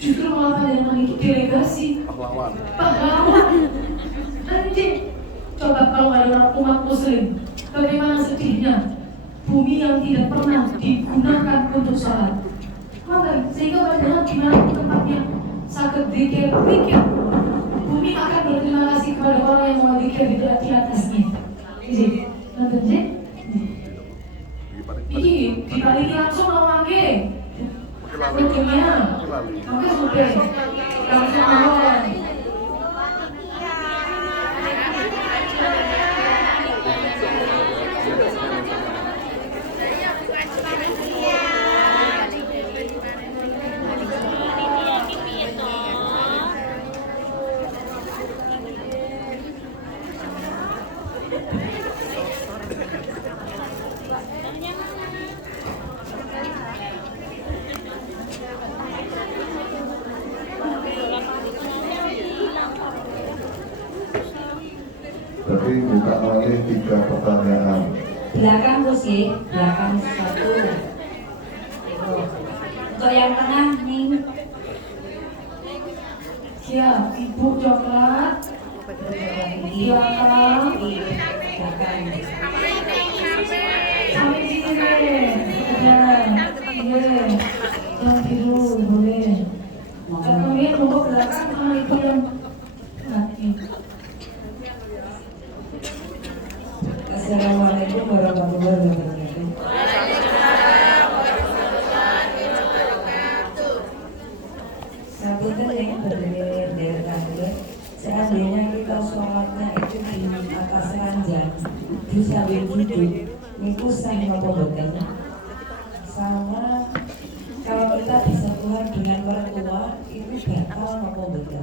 justru malah panjenengan itu delegasi pahlawan. Anjing, coba kalau ada umat muslim, bagaimana sedihnya bumi yang tidak pernah digunakan untuk sholat. Maka sehingga panjenengan gimana tempatnya sakit dikir, bumi akan berterima kasih kepada orang yang mau dikir di atasnya. Jadi, nonton je? Iki dibalik langsung mau mangke. Ujungnya, mangke sudah langsung awal. Tapi buka lagi 3 pertanyaan. Belakang bos ya, belakang 1. Untuk yang tengah nih. Siap, ibu coklat. Belakang. Belakang. Sampai sini deh. Boleh. Yang biru boleh. Kemudian untuk belakang sama ibu yang laki. Assalamualaikum warahmatullahi wabarakatuh. Sabutan yang berdiri dari tangga. Seandainya kita sholatnya itu di atas ranjang, di sambil duduk, itu sama pembekalnya. Sama kalau kita bersentuhan dengan mertua, itu batal apa betul?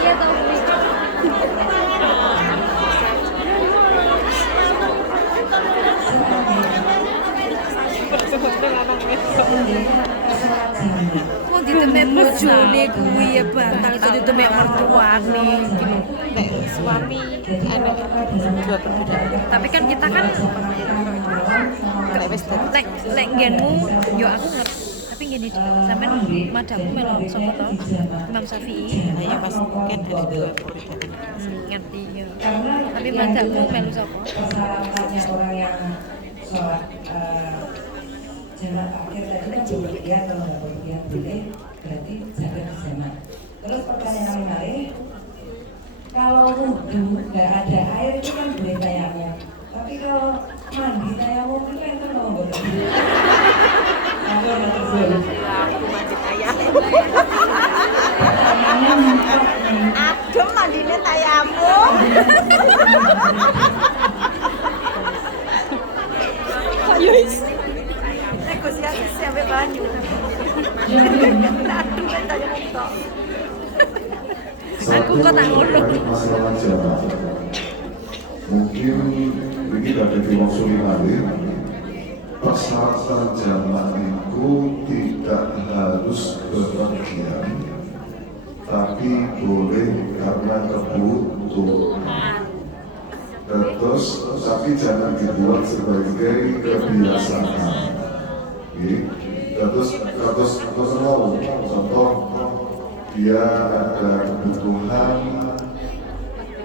Iya tahu. Kok ditemek bojone kuwi ya batal kok ditemek mertuane gini. Nek suami anak dua perbedaan. Tapi kan kita kan lek nggenmu yo aku ngerti. Tapi gini sampean madammu melu sapa to? Imam Syafi'i. Ya pas mungkin ada 2 perbedaan. Ngerti ya. Tapi madammu melu sapa? Persyaratannya orang yang sholat jamak akhir tadi kan berlebihan, kalau nggak berlebihan boleh, berarti jaga di jamak. Terus pertanyaan yang menarik, kalau wudhu nggak ada air itu kan boleh tayamum, tapi kalau mandi tayamum itu kan mau boleh. Aku nggak terjadi. Aku mandi tayamum. Pertanyaannya mentok nih. Aduh mandine tayamum. Ayo is. Negosiasi sampai banyu. Aduh tayamum tok. Aku kok tak ngono. Masalah jarak. Mungkin jadi wong sulimali, persyaratan jamaah itu tidak harus berpergian, tapi boleh karena kebutuhan. Terus, tapi jangan dibuat sebagai kebiasaan. Terus contoh dia ada kebutuhan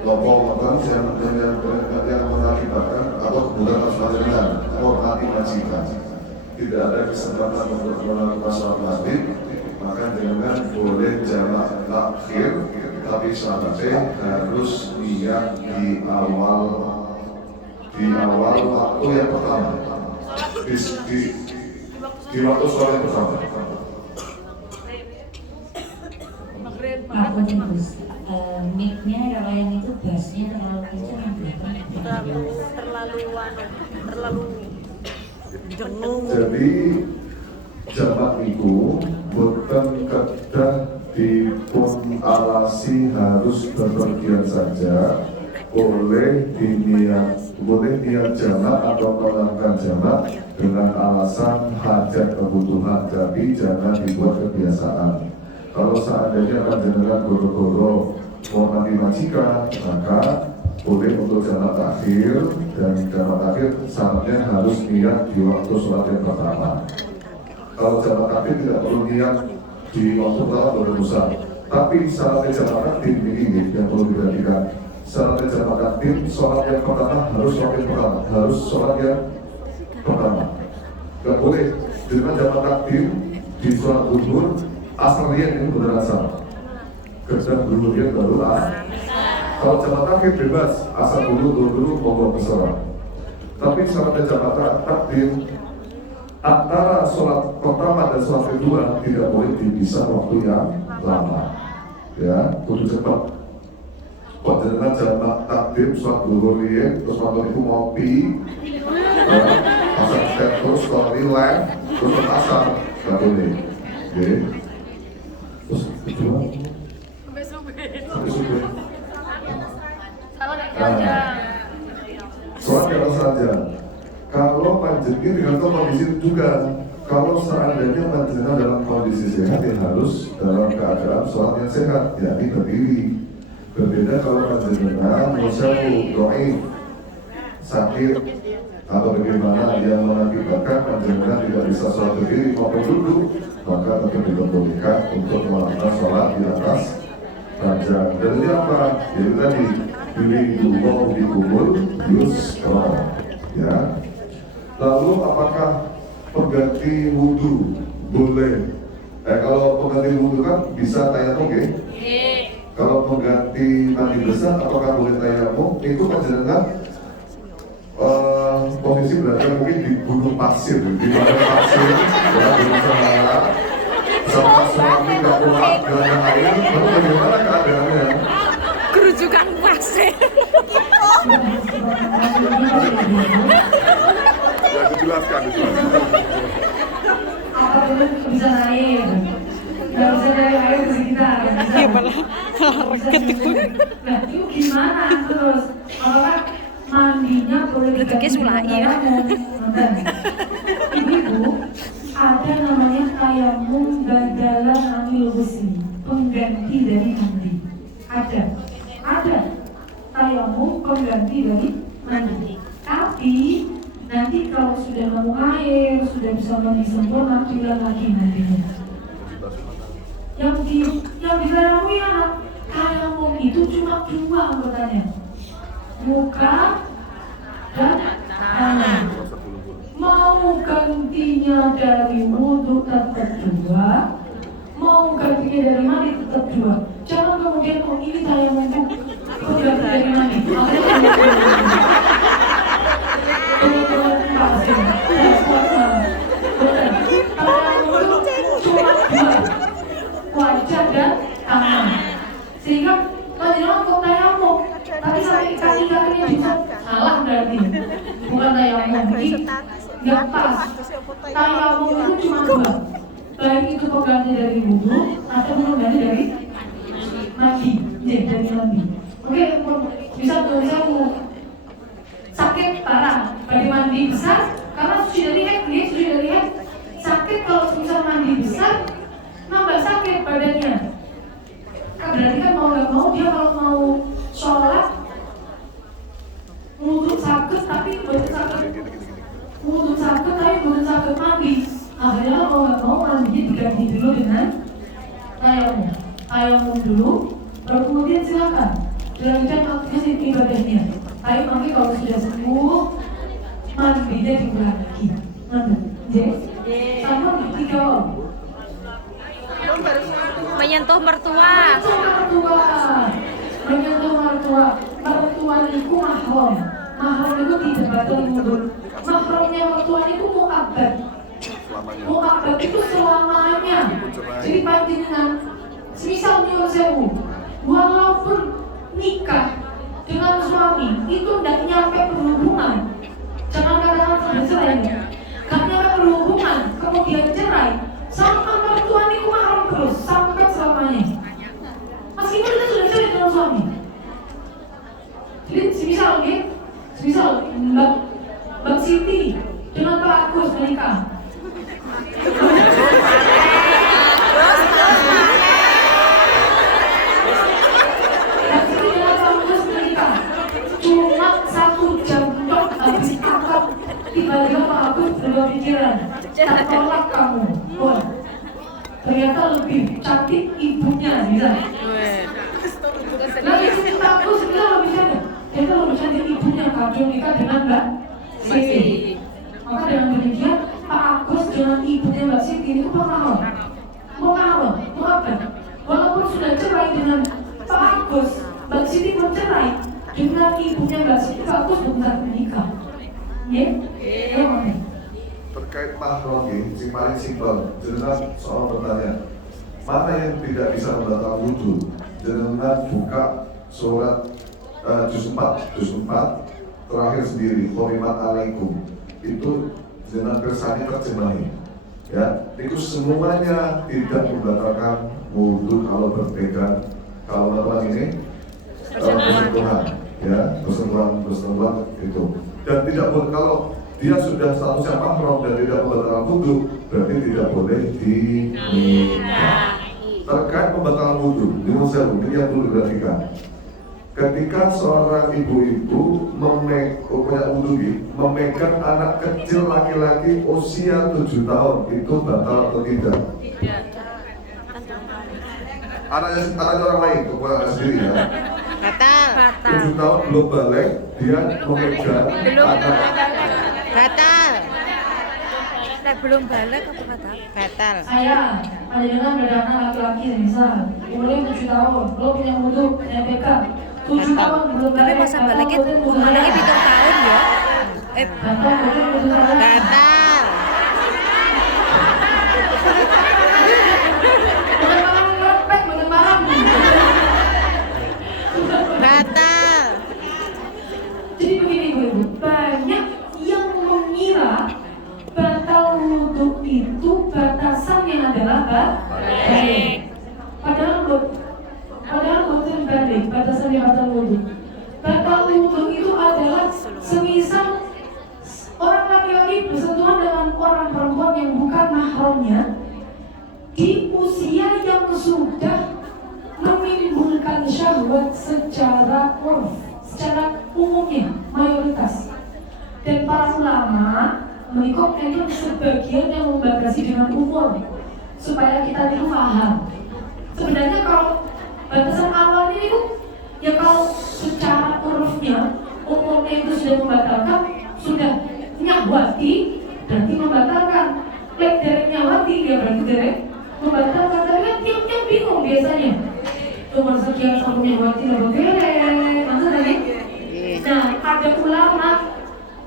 lompok yang mengakibatkan atau kebutuhan asmanian atau mati majikan. Tidak ada kesempatan untuk melakukan sholat maghrib, maka jangan boleh jamak takhir, tapi syaratnya harus niat di awal waktu yang pertama, di waktu sholat yang pertama. Pak Gus, mic-nya kalau yang itu bassnya terlalu kencang yang terlalu jengung. Jadi jamak itu bukan kedah dipun alasi harus bepergian saja, boleh niat jamak atau melakukan jamak dengan alasan hajat kebutuhan, tapi jangan dibuat kebiasaan. Kalau seandainya panjenengan goro-goro mau mati majikan, maka boleh untuk jamak takhir, dan jamak takhir syaratnya harus niat di waktu sholat yang pertama. Kalau jamak takhir tidak perlu niat di waktu pertama boleh besar, tapi syaratnya jamak takhir ini yang perlu diperhatikan. Syaratnya jamak takhir sholat yang pertama harus sholat yang pertama, harus sholat yang pertama. Gak boleh dengan jamak takhir di sholat zuhur asalian ini benar asal. Kerja dulu dia baru asal. Kalau jamak takhir bebas, asal dulu monggo bersolat. Tapi syaratnya jamak takhir antara sholat pertama dan sholat kedua tidak boleh dipisah waktu yang lama. Ya, kudu cepat. Kok dengan jamak takhir sholat dulu dia, terus waktu itu ngopi, asal step terus kalau relax, terus asal nggak boleh. Oke. Terus kedua. Sholat biasa saja. Kalau panjenengan dengan kondisi juga, kalau seandainya panjenengan dalam kondisi sehat, ya harus dalam keadaan sholat yang sehat, yakni berdiri. Berbeda kalau panjenengan musyawu doi sakit atau bagaimana yang mengakibatkan panjenengan tidak bisa sholat berdiri maupun duduk, maka tentu diperbolehkan untuk melakukan sholat di atas ranjang. Dan ini apa? Jadi tadi pilih dulu di kubur yusra, ya. Lalu apakah pengganti wudhu boleh? Kalau pengganti wudhu kan bisa tayamum, oke? Kalau pengganti mandi besar apakah boleh tayamum? Itu panjenengan posisi berada mungkin di gunung pasir, di padang pasir, ya, gunung Sahara, sama suami nggak kuat, nggak ada air, lalu bagaimana keadaannya? Kerujukan pasir. Ya, dijelaskan. Apa dulu bisa air? Nggak bisa dari air di sekitar. Iya malah reket itu. Nah itu gimana terus? Apakah mandinya boleh Letaknya sulai ya. Ibu, ada namanya tayamum badalan anil ghusli, pengganti dari mandi. Ada tayamum pengganti dari mandi. Tapi nanti kalau sudah nemu air, sudah bisa mandi sempurna, diulang lagi mandinya. Yang ditayamumi anak, tayamum itu cuma dua anggotanya, muka dan tangan. Mau gantinya dari wudhu tetap dua, mau gantinya dari mandi tetap dua. Jangan kemudian ini tayamumku pengganti dari mandi. Wajah dan tangan, sehingga panjenengan kok tayamum tapi sampai kaki-kakinya bisa salah berarti bukan tayamum. Ini nggak pas. Tayamum itu cuma dua, baik itu pengganti dari wudhu atau pengganti dari mandi, dari mandi. Oke, bisa tuh sakit parah mandi besar karena sudah lihat sakit kalau misal mandi besar nambah sakit badannya. Berarti kan mau nggak mau dia kalau mau sholat nguduk sakit tapi bukan sakit mandi. Akhirnya mau nggak mau mandi diganti dulu dengan tayamum dulu, baru kemudian silakan dilanjutkan aktivitas ibadahnya. Tapi nanti kalau sudah sembuh mandinya diulang lagi. Sama tiga Menyentuh mertua. Mertua itu mahram. Mahram itu tidak batal mundur. Mahramnya mertua itu mu'abbad. Mu'abbad itu selamanya. Jadi panjenengan semisal nyuruh sewu, walaupun nikah dengan suami itu tidak nyampe berhubungan. Jangan katakan sudah cerai, gak nyampe berhubungan, kemudian cerai. Sama mertua itu mahram terus sampai selamanya. Meskipun kita sudah cerai dengan suami. Jadi semisal Mbak Siti dengan Pak Agus menikah. Cuma 1 jam dok habis akad tiba-tiba Pak Agus berubah pikiran, tak tolak kamu. Wah, ternyata lebih cantik ibunya bisa. Lebih cantik Pak Agus ternyata lebih cantik ibunya. Kacung nikah dengan Mbak Siti. Maka dengan demikian Pak Agus dengan ibunya Mbak Siti itu mau apa? Walaupun sudah cerai dengan Pak Agus, Mbak Siti pun cerai dengan ibunya Mbak Siti. Pak Agus bentar menikah. Terkait mahram ini, paling simpel, jenengan soal bertanya, mana yang tidak bisa membatalkan wudu? Jenengan buka surat juz 4 terakhir sendiri, Qurimat alaikum. Itu jenengan kersani terjemahin. Ya, itu semuanya tidak membatalkan wudu kalau berpegang, kalau melakukan ini bersentuhan, ya, bersentuhan itu. Dan tidak boleh kalau dia sudah statusnya mahram dan tidak membatalkan wudu, berarti tidak boleh dinikah. Terkait pembatalan wudu, ini yang perlu diperhatikan. Ketika seorang ibu-ibu memegang anak kecil laki-laki usia 7 tahun, itu batal atau tidak? Anaknya orang lain, bukan anak sendiri ya. Batal. 7 tahun belum balik, dia memegang anak. Batal. Belum balik apa batal? Batal. Saya panjenengan ada anak laki-laki misal umurnya 7 tahun, lo punya wudu, punya pegang 7 tahun belum balik. Tapi masa baliknya umurnya 7 tahun ya? Batal. Batal. Jadi begini ibu-ibu, banyak yang mengira batal wudu itu batasannya adalah balik. Padahal betul balik, batasannya batal wudu. Batal wudu itu adalah semisal orang laki-laki bersentuhan dengan orang perempuan yang bukan mahramnya di usia yang sudah menimbulkan syahwat secara umumnya, mayoritas. Dan para ulama menikoknya itu sebagian yang membatasi dengan umur supaya kita itu paham. Sebenarnya kalau batasan awalnya itu ya kalau secara urufnya umurnya itu sudah membatalkan, sudah nyahwati berarti membatalkan. Lek derek nyahwati dia berarti derek membatalkan. Tapi kan tiap-tiap bingung biasanya. Umur sekian sampai nyahwati lalu derek, masa tadi? Nah, ada ulama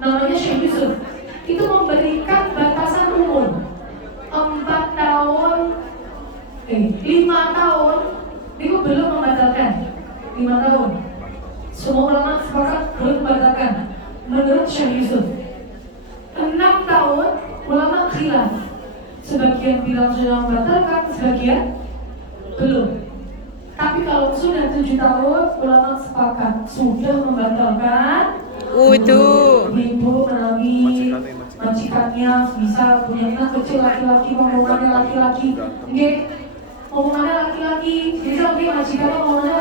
namanya Syekh Yusuf itu memberikan batasan umur 4 tahun 5 tahun itu belum membatalkan. 5 tahun semua ulama sepakat belum membatalkan menurut Syekh Yusuf. 6 tahun ulama khilaf, sebagian bilang sudah membatalkan, sebagian belum. Tapi kalau sudah 7 tahun ulama sepakat sudah membatalkan wudu. Ibu menangis laki-laki, ngomongannya laki-laki, nggih. Ngomongannya laki-laki, bisa nggih majikan ngomongannya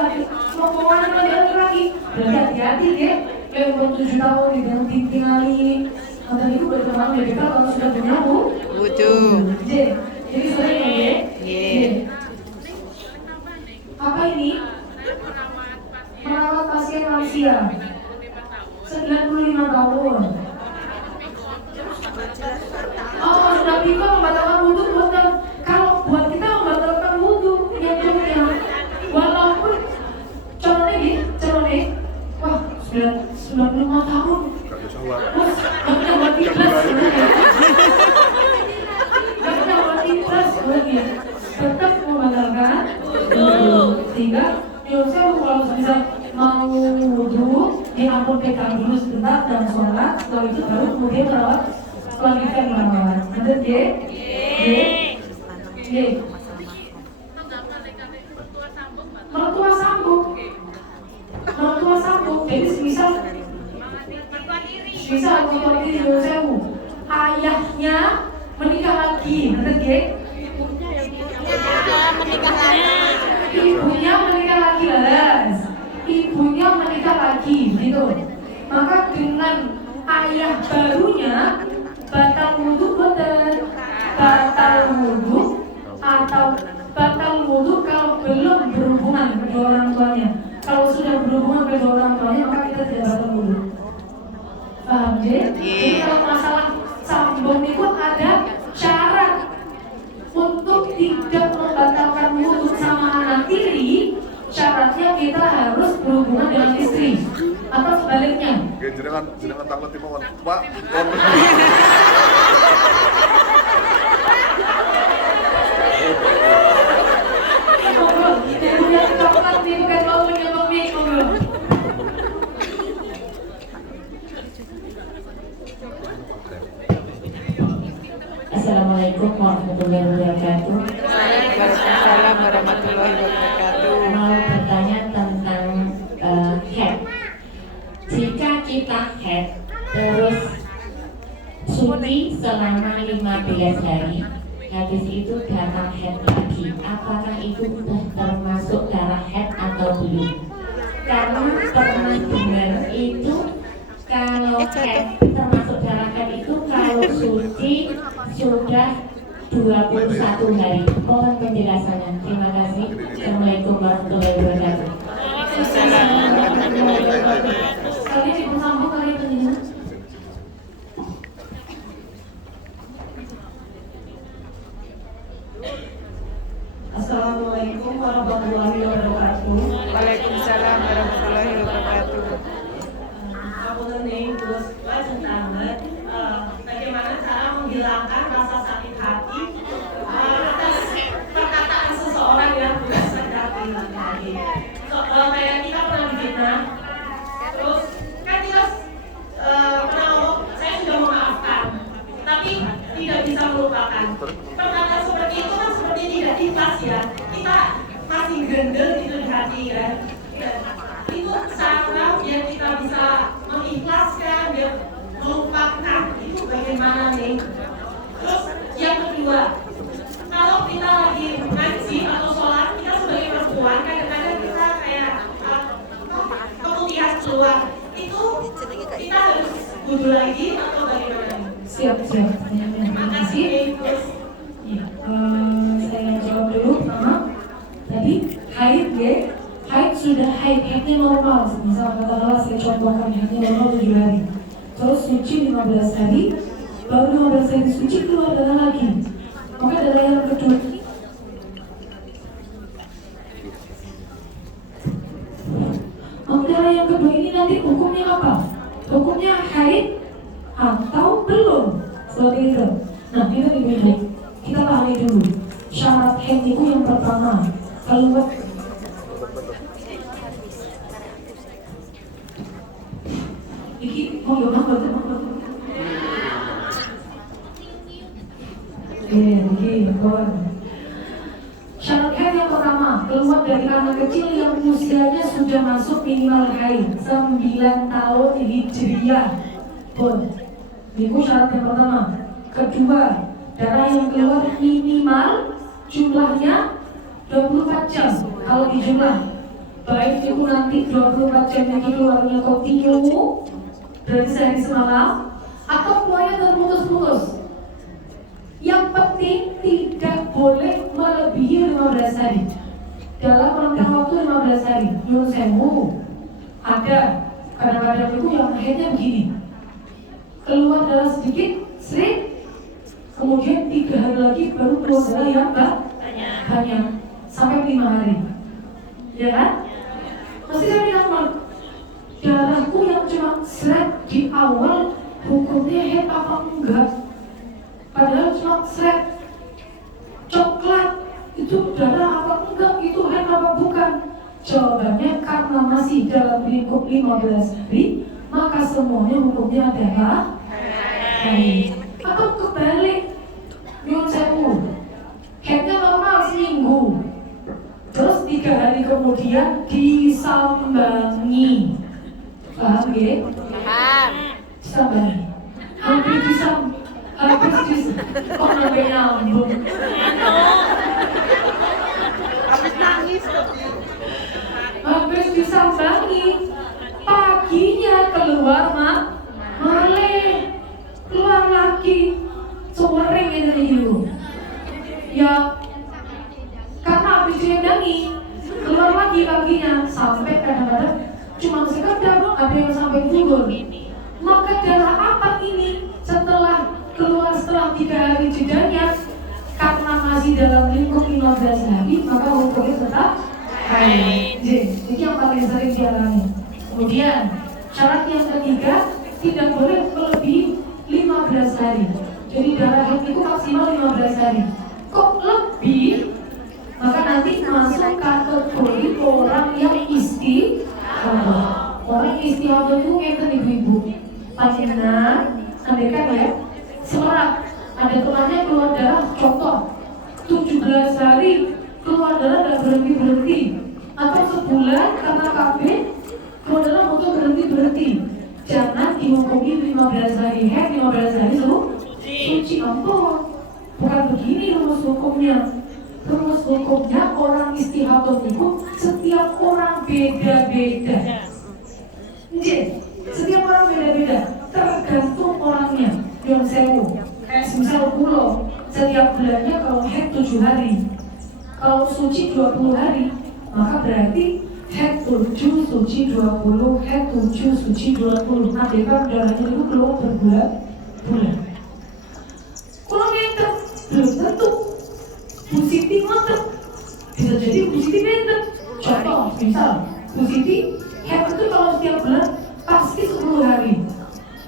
laki-laki. Berarti hati-hati nggih. Yang umur 7 tahun ditinggali. Nanti itu berkembang lebih dekat kalau sudah punya Wudu. Jadi sering nggih. Nggih. Apa ini? Merawat pasien lansia 95 tahun. Oh, sudah pikir membatalkan wudhu bukan. Kalau buat kita membatalkan wudhu yang walaupun corone, wah 95 tahun. Wah, makanya buat ikhlas. Makanya buat ikhlas lagi. Tetap membatalkan wudhu. Sehingga saya kalau bisa mau wudhu, ampun pegang dulu sebentar dan sholat. Setelah itu baru kemudian merawat. Lanjutkan merawat. Lanjut ya. Mertua sambung. Jadi semisal mertua diri Yosewu, ayahnya menikah lagi. Lanjut ya. Ibunya menikah lagi las. Ibunya menikah lagi, gitu. Maka dengan ayah barunya batal wudhu betul. Batal wudhu atau batal wudhu kalau belum berhubungan kedua orang tuanya. Kalau sudah berhubungan kedua orang tuanya maka kita tidak batal wudhu. Paham ya? Jadi kalau masalah sambung itu ada syarat untuk tidak membatalkan wudhu sama anak tiri. Syaratnya kita harus berhubungan dengan istri atau sebaliknya. Oke, jenengan takut timon, Pak. Assalamualaikum warahmatullahi wabarakatuh. Waalaikumsalam warahmatullahi wabarakatuh. Mau bertanya tentang head. Jika kita head terus suci selama 15 hari, habis itu datang head lagi, apakah itu sudah termasuk darah head atau belum? Karena pernah dengar itu kalau head termasuk darah head itu kalau suci sudah 21 hari. Mohon penjelasannya. Terima kasih. Assalamualaikum warahmatullahi wabarakatuh. Kalian ibu sambung kalian penjelasan. Assalamualaikum warahmatullahi wabarakatuh. Waalaikumsalam warahmatullahi wabarakatuh. Aku nih terus tentang bagaimana cara menghilangkan rasa sakit hati atas perkataan seseorang yang tidak sedang lagi. Kayak kita pernah difitnah, terus kan kita saya sudah memaafkan, tapi tidak bisa melupakan. Perkataan seperti itu kan seperti tidak ikhlas ya. Kita masih gendel gitu di hati ya. Itu cara biar kita bisa mengikhlaskan, biar melupakan. Itu bagaimana nih? Terus yang kedua, kalau kita lagi ngaji atau sholat, kita sebagai perempuan kadang-kadang kita kayak keputihan keluar. Itu kita harus wudhu lagi atau bagaimana? Siap. Terima kasih. Ya, saya jawab dulu pertama. Tadi haid ya. Haid sudah haidnya normal. Misal katakanlah saya contohkan haidnya normal 7 hari. Terus suci 15 hari. Baru 15 hari suci keluar darah lagi. Maka darah yang kedua ini darah yang kedua ini nanti hukumnya apa? Hukumnya haid atau belum? Seperti itu. Nah, itu lebih baik kita pahami dulu. Syarat haid itu yang pertama. Kalau iki mau betul. Syarat haid yang pertama, keluar dari anak kecil yang usianya sudah masuk minimal haid 9 tahun hijriah. Itu syarat yang pertama. Kedua, darah yang keluar minimal jumlahnya 24 jam kalau dijumlah. Baik itu nanti 24 jam lagi keluarnya kontinu, berarti sehari semalam, atau keluarnya terputus-putus. Yang penting tidak boleh melebihi 15 hari. Dalam rentang waktu 15 hari. Nyun sewu, ada kadang-kadang itu yang akhirnya begini, keluar darah sedikit, sering, kemudian 3 hari lagi baru keluar darah yang banyak sampai 5 hari, ya kan? Masih saya bilang, darahku yang cuma seret di awal hukumnya head apa enggak? Padahal cuma seret. Coklat itu darah apa enggak? Itu head apa bukan? Jawabannya karena masih dalam lingkup 15 hari, maka semuanya hukumnya adalah haid. Atau kebalik, nyun sewu, headnya normal seminggu, terus 3 hari kemudian disambangi. Paham ya? Paham. Disambangi. Hampir kok sampai nyambung. Habis nangis tuh. Hampir disambangi. Paginya keluar keluar lagi. Sering itu. Ya, karena habis direndangi keluar lagi paginya, sampai kadang-kadang cuma sekedar ada yang sampai gugur. Maka darah apa ini setelah keluar setelah 3 hari jedanya, karena masih dalam lingkup 15 hari, maka hukumnya tetap haid. Jadi yang paling sering dialami. Kemudian syarat yang ketiga, tidak boleh melebihi 15 hari. Jadi darah haid itu maksimal 15 hari. Kok lebih? Maka nanti masuk kategori orang yang istihadah. Orang istihadah itu ngeten ibu-ibu. Panjenengan, andaikan ya, seorang ada temannya keluar darah, contoh 17 hari keluar darah dan berhenti, atau sebulan karena KB keluar darah untuk berhenti. Jangan dihukumi 15 hari haid, 15 hari suci. Ampun, bukan begini rumus hukumnya. Rumus hukumnya orang istihadah itu setiap orang beda-beda. Setiap orang beda-beda, tergantung orangnya. Yang sewu, misal pulau, setiap bulannya kalau haid 7 hari, kalau suci 20 hari, maka berarti haid 7, suci 20, haid 7, suci 20. Nanti kan darahnya itu keluar berbulan-bulan. Kalau ngeten, belum tentu. Bu Siti ngoten, bisa jadi Bu Siti benten. Contoh, misal Bu Siti haid itu kalau setiap bulan pasti 10 hari,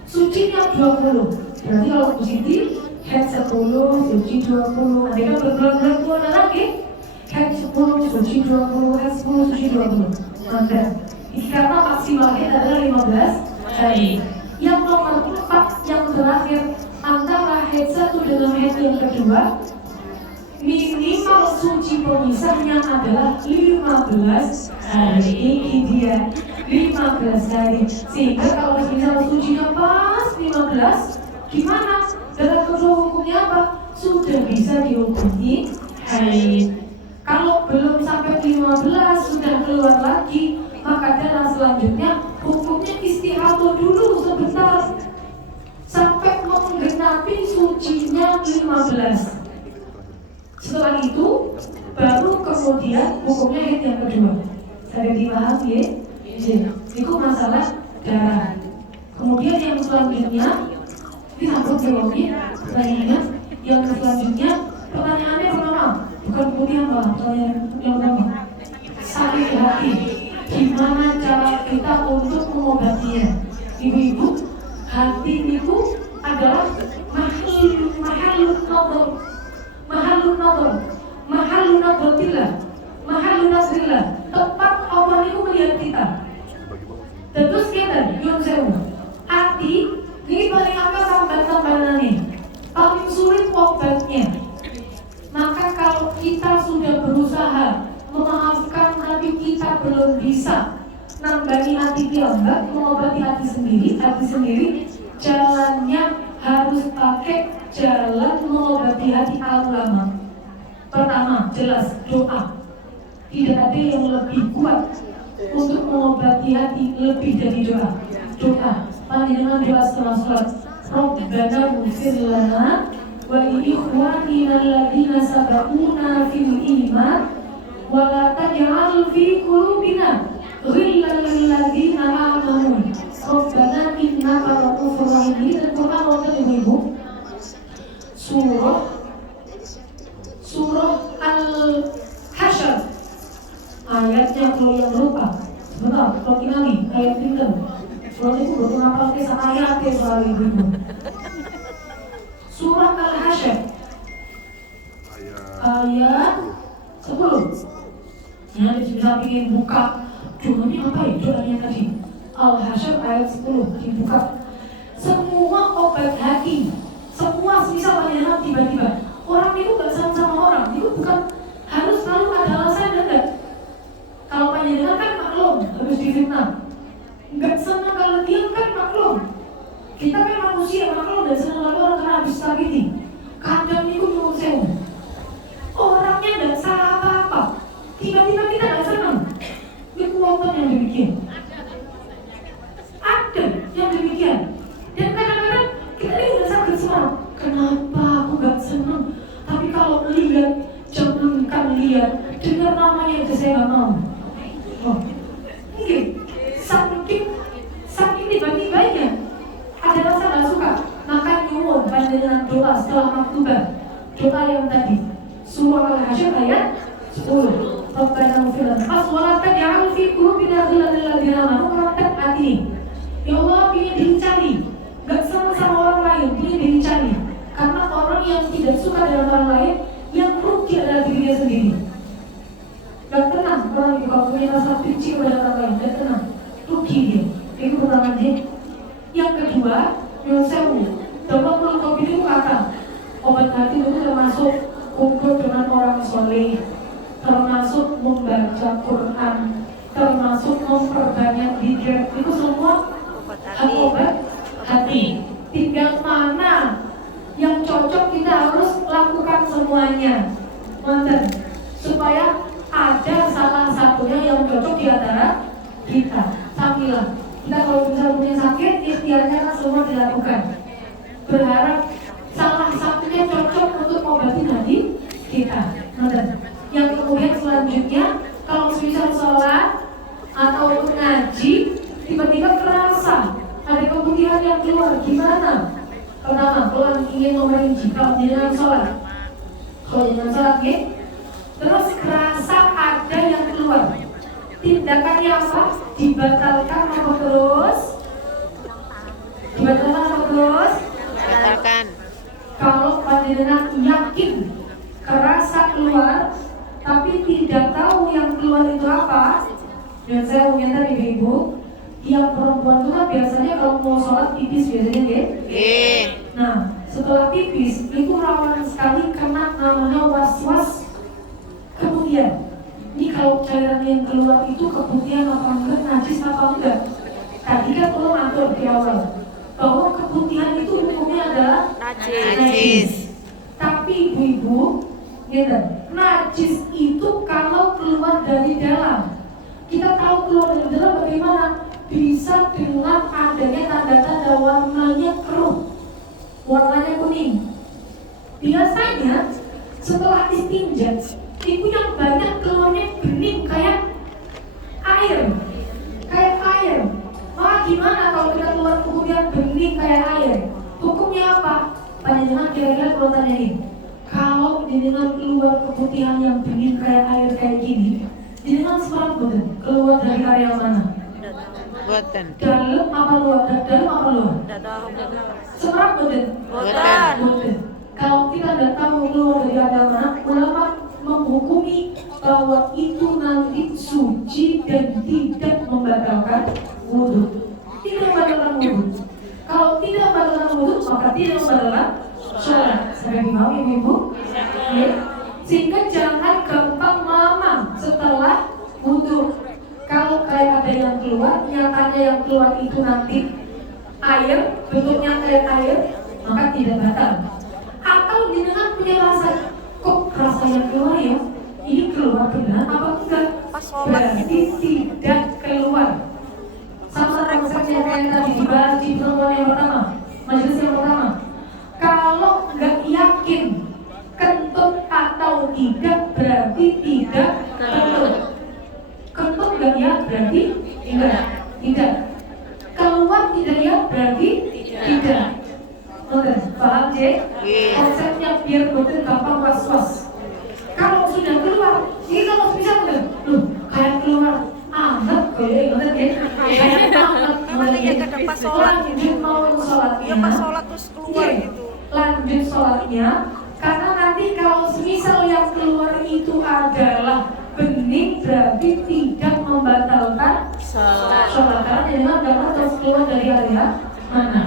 sucinya 20. Berarti kalau Bu Siti haid 10, suci 20. Nanti kan berbulan-bulan keluar lagi, haid 10, suci 20, haid 10, suci 20. Nanti karena maksimalnya adalah 15 hari. Yang nomor 4 yang terakhir, antara haid 1 dengan haid yang kedua, minimal suci pemisahnya adalah 15 hari. Ini dia 15 hari. Sehingga kalau misalnya sucinya pas 15, gimana? Darah kedua hukumnya apa? Sudah bisa dihukumi haid. Kalau belum sampai 15 sudah keluar lagi, maka darah selanjutnya hukumnya istihadah dulu sebentar sampai menggenapi sucinya 15. Setelah itu baru kemudian hukumnya haid yang kedua. Saya dipahami ya? Itu masalah darah. Kemudian yang selanjutnya disambung jawabnya, pertanyaannya. Yang selanjutnya pertanyaannya pertama, bukan kemudian apa? Pertanyaan yang pertama, sakit hati. Gimana cara kita untuk mengobatinya? Ibu-ibu, hati itu adalah mahalun nadrillah, tempat Allah itu melihat kita. Terus kita, yun sewu, hati ini paling apa tambahan-tambahannya, paling sulit obatnya. Maka kalau kita sudah berusaha memaafkan hati kita belum bisa nambani hati kita, mengobati hati sendiri, jalannya harus harus pakai jalan mengobati hati ulama. Pertama, jelas doa. Tidak ada yang lebih kuat untuk mengobati hati lebih dari doa. Doa. Panjenengan doa setelah sholat. Rabbana ighfir lana wa li ikhwanina alladziina sabaquna fil iman wa la taj'al fi qulubina ghillan lil ladziina amanu. Rabbana innaka ra'ufur rahim. Ini dan Quran wonten Ibu. Surah Al-Hasyr. Ayatnya kalau yang lupa. Sebentar, kalau kinani ayat pinten. Kalau itu belum ngapal kisah ayatnya soal Ibu. Surah Al-Hasyr ayat 10. Ya, bisa ingin buka. Doanya apa ya? Doanya tadi Al-Hasyr ayat 10 dibuka. Semua obat hati, semua misal panjenengan tiba-tiba orang itu gak sama orang, itu bukan harus selalu ada alasan dan enggak. Kalau panjenengan kan maklum harus difitnah, nggak senang kalau diam kan maklum. Kita kan manusia maklum dan senang lalu orang karena habis sakiti. Kadang itu nyuruh sewu, orangnya nggak salah apa-apa, tiba-tiba kita nggak senang. Itu wonten yang demikian. Ada yang demikian. Dan kadang-kadang kita ini udah sakit semua. Kenapa aku gak senang? Tapi kalau lihat, jangankan lihat, dengar namanya itu saya gak mau. Oh, mungkin saking tiba-tibanya ada rasa gak suka. Maka nyuwun panjenengan doa setelah maktubah. Doa yang tadi Surah Al-Hasyr ayat 10. Rabbana ighfir lana wa la taj'al fi qulubina ghillan lil ladziina aamanu. Melekat hati. Ya Allah, ingin dicari, gak sama orang lain, ingin dicari. Karena orang yang tidak suka dengan orang lain, yang rugi adalah dirinya sendiri. Gak tenang orang itu kalau punya rasa benci kepada orang lain, gak tenang, rugi dia. Itu pertama dia. Yang kedua, yang sewu, dalam melukai itu kata obat hati itu termasuk kumpul dengan orang soleh, termasuk membaca Quran, termasuk memperbanyak zikir. Itu semua obat hati. Tinggal mana yang cocok, kita harus lakukan semuanya, supaya ada salah satunya yang cocok di antara kita. Sambilah kita kalau misalnya punya sakit, ikhtiarnya kan semua dilakukan. Berharap salah satunya cocok untuk obatin hati kita. Yang kemudian selanjutnya, kalau misalnya sholat atau ngaji, tiba-tiba kerasa ada keputihan yang keluar, gimana? Pertama, kalau ingin memerinci, kalau jangan sholat, ya, terus kerasa ada yang keluar, tindakannya apa? Dibatalkan apa terus? Dibatalkan. Kalau panjenengan yakin kerasa keluar, tapi tidak tahu yang keluar itu apa, dan saya mengingat ibu-ibu, yang perempuan itu kan biasanya kalau mau sholat pipis biasanya ya. Nah, setelah pipis itu rawan sekali kena namanya was-was keputihan. Ini kalau cairan yang keluar itu keputihan apa enggak, najis apa enggak. Tadi kan perlu atur di awal bahwa keputihan itu hukumnya adalah najis. Tapi ibu-ibu, najis itu kalau keluar dari dalam. Kita tahu keluar dari dalam bagaimana? Bisa dengan adanya tanda-tanda warnanya keruh, warnanya kuning. Biasanya setelah istinja itu yang banyak keluarnya bening kayak air. Wah, gimana kalau kita keluar keputihan bening kayak air? Hukumnya apa? Panjenengan kira-kira kalau tanya ini, kalau jenengan keluar keputihan yang bening kayak air kayak gini, jenengan seperti betul keluar dari area mana? Dalam apa luar? Seberapa betul? Betul. Kalau kita tidak tahu keluar dari agama, ulama menghukumi bahwa itu nanti suci dan tidak membatalkan wudhu. Tidak membatalkan wudhu. Kalau tidak membatalkan wudhu, maka tidak membatalkan sholat. Sampai dimau ibu-ibu? Ya. Sehingga jangan gampang mamam setelah wudhu. Kalau kayak ada yang keluar, nyatanya yang keluar itu nanti air, bentuknya kayak air, maka tidak batal. Atau jenengan punya rasa, kok rasa yang keluar ya? Ini keluar benar apa enggak? Berarti tidak keluar. Sama konsepnya kayak tadi dibahas di pertemuan yang pertama, majelis yang pertama. Kalau nggak yakin kentut atau tidak berarti tidak kentut. Kentut nggak ya berarti tidak. Keluar tidak ya berarti tidak. Oke, paham J? Konsepnya biar betul gampang was-was. Kalau sudah keluar, ini kalau bisa udah, loh kayak keluar amat kayak ngerti ya? Kayak amat pas sholat lanjut mau sholatnya. Iya pas sholat terus keluar gitu. Lanjut sholatnya, karena nanti kalau misal yang keluar itu adalah bening berarti tidak membatalkan sholat karena jangan dapat terus keluar dari area mana.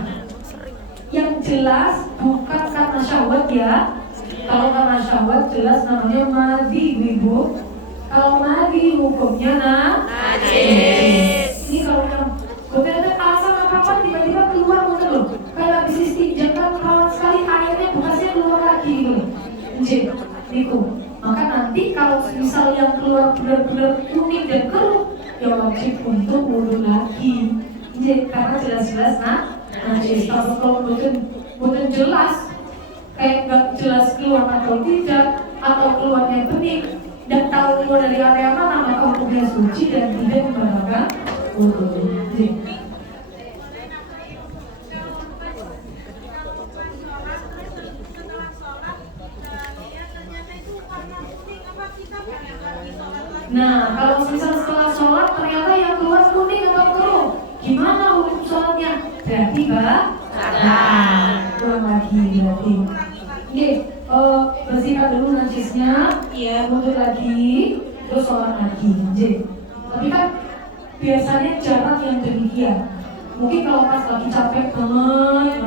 Yang jelas bukan karena syahwat ya. Kalau karena syahwat jelas namanya madi, ibu. Kalau madi hukumnya najis. Ini kalau yang bukan ada alasan apa tiba-tiba keluar gitu loh. Kayak habis istinja kan kawan sekali airnya bekasnya keluar lagi gitu. Niku. Maka nanti kalau misal yang keluar benar-benar kuning dan keruh, ya wajib untuk wudhu lagi. Karena jelas-jelas najis. Kalau bukan jelas kayak nggak jelas keluar atau tidak, atau keluarnya bening dan tahu keluar dari area mana, maka hukumnya suci dan tidak membatalkan wudhu. Nah, kalau misal setelah sholat ternyata yang keluar kuning atau keruh, gimana hukum sholatnya? Berarti kurang lagi berarti. Oke, bersihkan dulu najisnya, ya, wudhu lagi, terus sholat lagi. Tapi kan biasanya jarang yang demikian. Mungkin kalau pas lagi capek banget,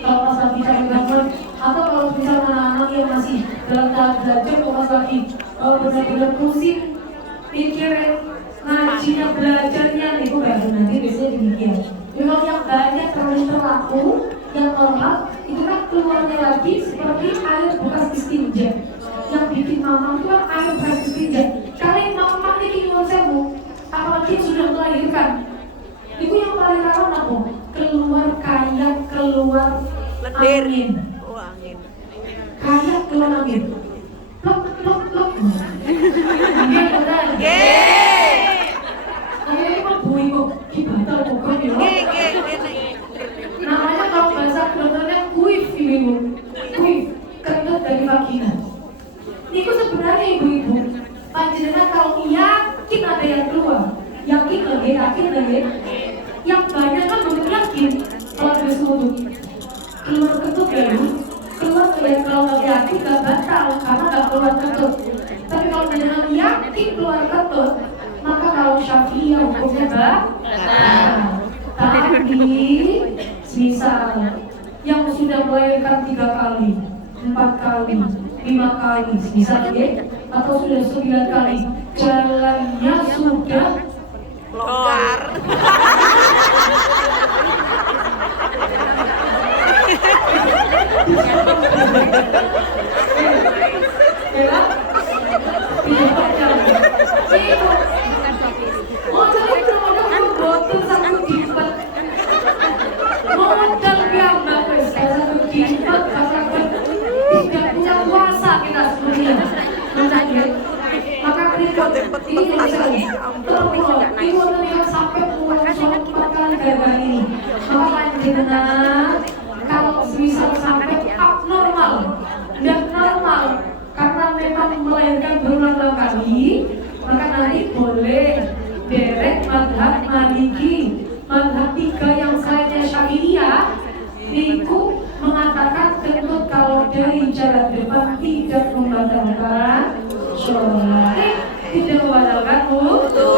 kalau pas lagi capek banget, atau kalau misal anak-anak yang masih dalam tahap belajar, kalau pas lagi benar-benar pusing, mikirin ngajinya, belajarnya, itu baru nanti biasanya demikian. Kalau yang banyak terlalu terlaku, yang normal, itu kan keluarnya lagi seperti air bekas istinja. Yang bikin mama itu kan air bekas istinja. Kalian mama ini nyuwun sewu, apalagi yang sudah melahirkan. Itu yang paling rawan apa? Keluar kayak keluar angin. Kayak keluar angin. Plok. Iya benar. Kamu ini mah bui kok, gimana bukan ya? Namanya kalau bahasa dokternya kuif, ibu. Kuif, kentut dari vagina. Itu sebenarnya ibu-ibu, panjenengan kalau yakin ada yang keluar, yakin lagi. Yang banyak kan belum yakin. Kalau habis wudhu keluar kentut dulu, keluar kayak kalau nggak yakin nggak batal karena nggak keluar kentut. Tapi kalau panjenengan yakin keluar kentut, maka kalau Syafi'i hukumnya batal. Tapi misal yang sudah melahirkan 3 kali, 4 kali, 5 kali, misalnya, atau sudah 9 kali, jalannya sudah longgar. ini sampai pulang sholat 4 kali gara-gara ini. Maka panjenengan kalau misal sampai abnormal dan normal karena memang melahirkan berulang kali, maka nanti boleh derek madhab Maliki, madhab 3 yang selainnya Syafi'iyah. Niku mengatakan kentut kalau dari jalan depan tidak membatalkan sholat, tidak membatalkan wudhu.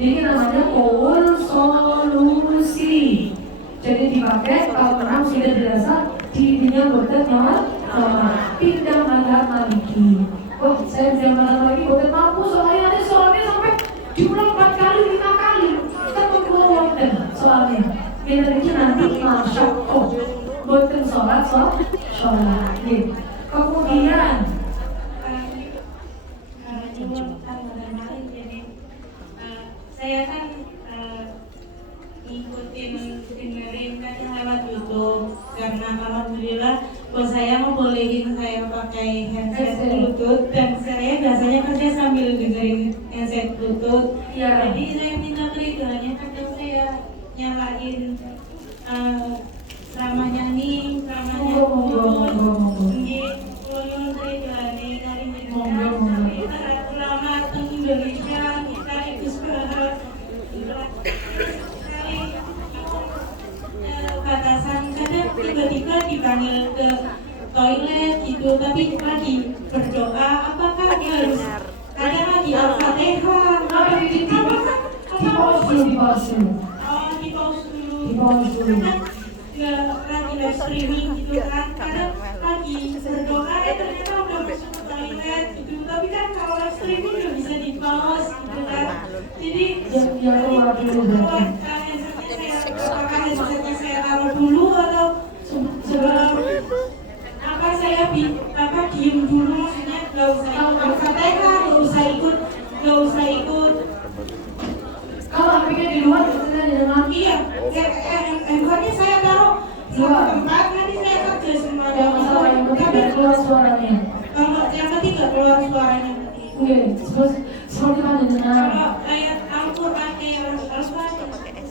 Ini namanya power solusi. Jadi dipakai kalau orang sudah dirasa dirinya boten nomor pindah madhab Maliki. Wah, saya pindah madhab Maliki boten mampu soalnya nanti sholatnya sampai diulang 4 kali, 5 kali. Kita mau keluar soalnya. Kita nanti masya Allah sholat. Kemudian saya kan ngikutin dengerin kan lewat YouTube karena alhamdulillah bos saya membolehin saya pakai headset Bluetooth dan saya biasanya kerja sambil dengerin headset Bluetooth. Ya. Jadi saya minta keridoannya kadang saya nyalain ceramahnya nih, ceramahnya ulama Indonesia kita itu sekarang batasan kadang tiba-tiba dipanggil ke toilet gitu tapi lagi berdoa apakah harus kadang lagi Al-Fatihah di pause dulu. Lagi live streaming gitu kan kadang lagi berdoa ternyata udah masuk ke toilet gitu tapi kan kalau live streaming udah bisa di pause gitu kan jadi keluar dulu berarti. apakah headsetnya saya taruh dulu atau sebelum apa saya diem dulu maksudnya nggak usah Al-Fatihah nggak usah ikut Kalau HP-nya di luar, biasanya di dalam. iya handphonenya saya taruh Luar. tempat nanti saya kerja semua Yang masalah yang penting dari keluar suaranya. kalau yang penting nggak keluar suaranya Oke, seperti mana dengan kalau ayat Al-Quran kayak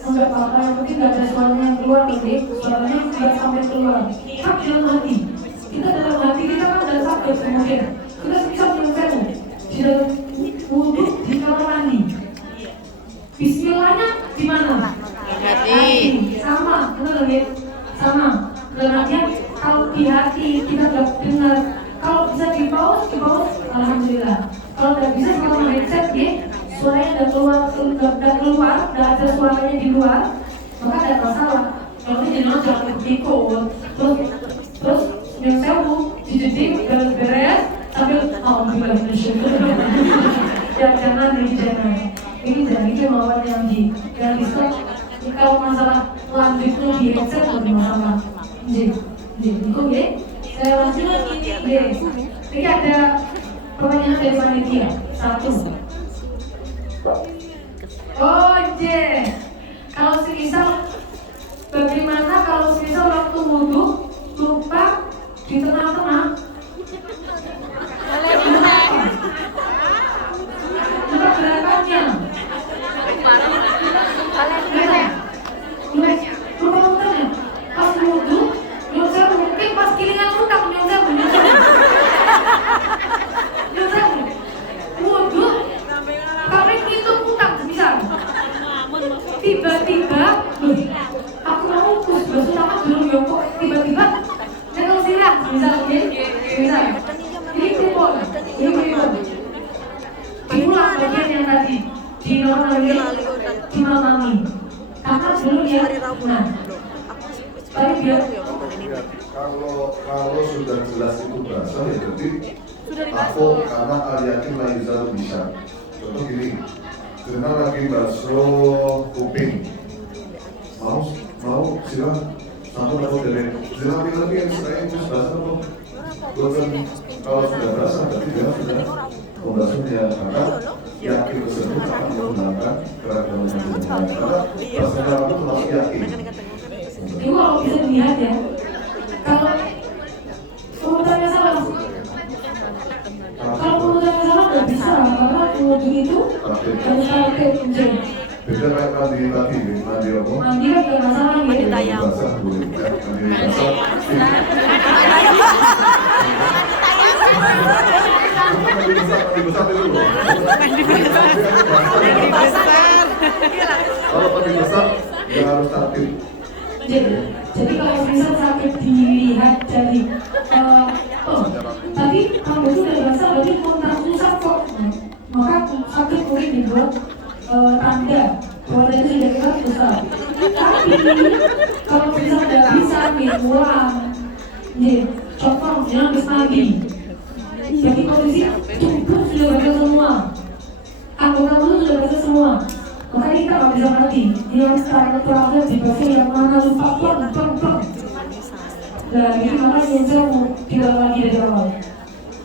enggak apa-apa, yang penting nggak ada suaranya yang keluar nanti, suaranya nggak sampai keluar. Kan di dalam hati, kita dalam hati kita kan ada sakit kemudian kita bisa menyelesaikan di dalam wudhu di kamar mandi. Bismillahnya di mana? Hati. Sama, benar ya? Sama. Dalam artian kalau di hati kita nggak dengar, kalau bisa di pause, alhamdulillah. Kalau nggak bisa sama headset ya, suaranya nggak keluar, nggak ada suaranya di luar, maka ada masalah. Kalau ini jangan jangan ikut, terus yang sewu dicuci beres sambil alhamdulillah bersyukur. Jangan. Ini dari kemauan yang di stop. Kalau masalah lanjut itu di headset lebih masalah. Itu ya. Saya lanjut lagi. Ini ada pertanyaan dari panitia. 1. Oh, kalau semisal bagaimana kalau semisal waktu wudhu lupa di tengah-tengah? Lupa gerakannya. Lupa muternya. Pas wudhu, nyusah mungkin pas kilingan utang nyusah wudhu, tapi itu utang misal. Tiba-tiba, aku mau kus basuh tangan belum ya kok tiba-tiba nyekel silang misal. Ini kupon. Diulang bagian yang tadi dimakangi kakak dulu ya. Nah tapi biar kalau sudah jelas itu berasal ya berarti aku karena al-yakin la yuzalu bisa. Contoh gini, Jenal lagi basuh kuping, mau silang satu atau dari Jenal lagi yang istilahnya itu basah atau bukan. Kalau sudah basah berarti dia sudah membasuhnya, maka yakin tersebut akan menggunakan keragaman yang karena basahnya itu termasuk yakin. itu kalau bisa dilihat ya, kalau pemutarnya salah nggak bisa karena wudhu itu harus pakai kunci. Beda kayak mandi apa? Mandi kan nggak masalah ya. Basah boleh, mandi basah. Mandi besar. Kalau mandi besar nggak harus tertib. Jadi kalau bisa sakit dilihat dari tadi kamu itu udah biasa berarti kontrak susah kok, maka sakit mungkin dibuat tanda bahwa itu sudah kita susah. Tapi kalau bisa nggak bisa ulang, contoh jangan habis mandi. Jadi kondisi tubuh sudah baca semua, anggota tubuh sudah baca semua. Makanya kita nggak bisa mati. Yang sekarang terakhir di bawah yang mana lupa plong. Nah, ini makanya saya mau bilang lagi dari awal.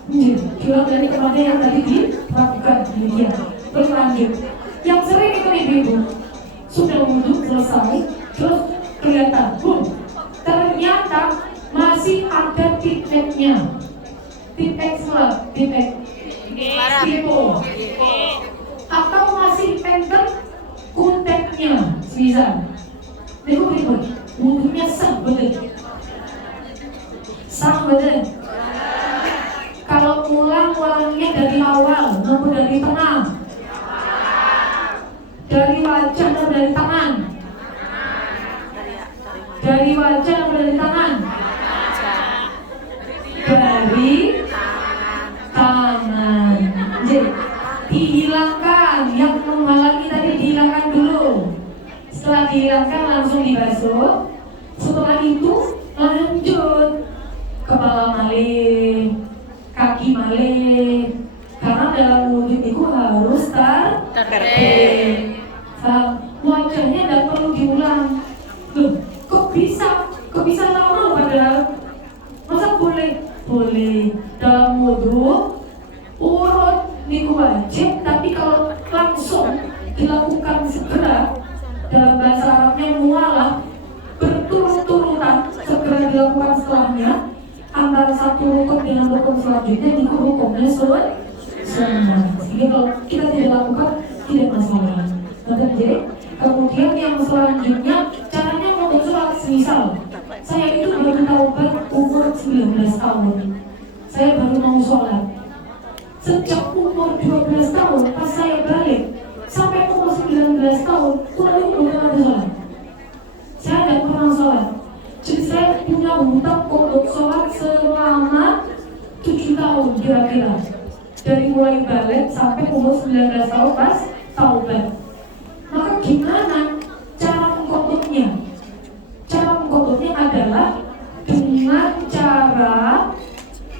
Bilang dari kemarin yang tadi dilakukan demikian. Terus lanjut. Yang sering itu ibu-ibu sudah wudhu selesai, terus kelihatan, ternyata masih ada pipetnya. Pipet semua, pipet. Pipo. Atau masih pendek kuntetnya, bisa. Ibu-ibu, wudhunya sah betul. Sah betul. Kalau ulangnya dari awal, maupun dari tengah, dari wajah atau dari tangan, dari wajah atau dari tangan, dari tangan. Jadi dihilangkan yang menghalangi tadi, dihilangkan dulu. Setelah dihilangkan langsung dibasuh. Setelah itu lanjut kepala malih, kaki malih, karena dalam wudhu itu harus tertib. Wajahnya tidak perlu diulang. Loh, kok bisa lama padahal? Masa boleh? Boleh. Dalam wudhu urut niku wajib, tapi kalau langsung dilakukan segera, dalam bahasa Arabnya mualah, berturut-turutan segera dilakukan setelahnya, antara satu rukun dengan rukun selanjutnya niku hukumnya sama. Sehingga kalau kita tidak lakukan tidak masalah. Jadi kemudian yang selanjutnya caranya untuk sholat, semisal saya itu baru taubat umur 19 tahun, saya baru mau sholat. Sejak umur 12 tahun pas saya balik sampai umur 19 tahun kurang lebih belum pernah sholat. Saya tidak pernah sholat. Jadi saya punya hutang untuk sholat selama 7 tahun kira-kira, dari mulai balik sampai umur 19 tahun pas taubat. Maka gimana cara mengkodoknya? Cara mengkodoknya adalah dengan cara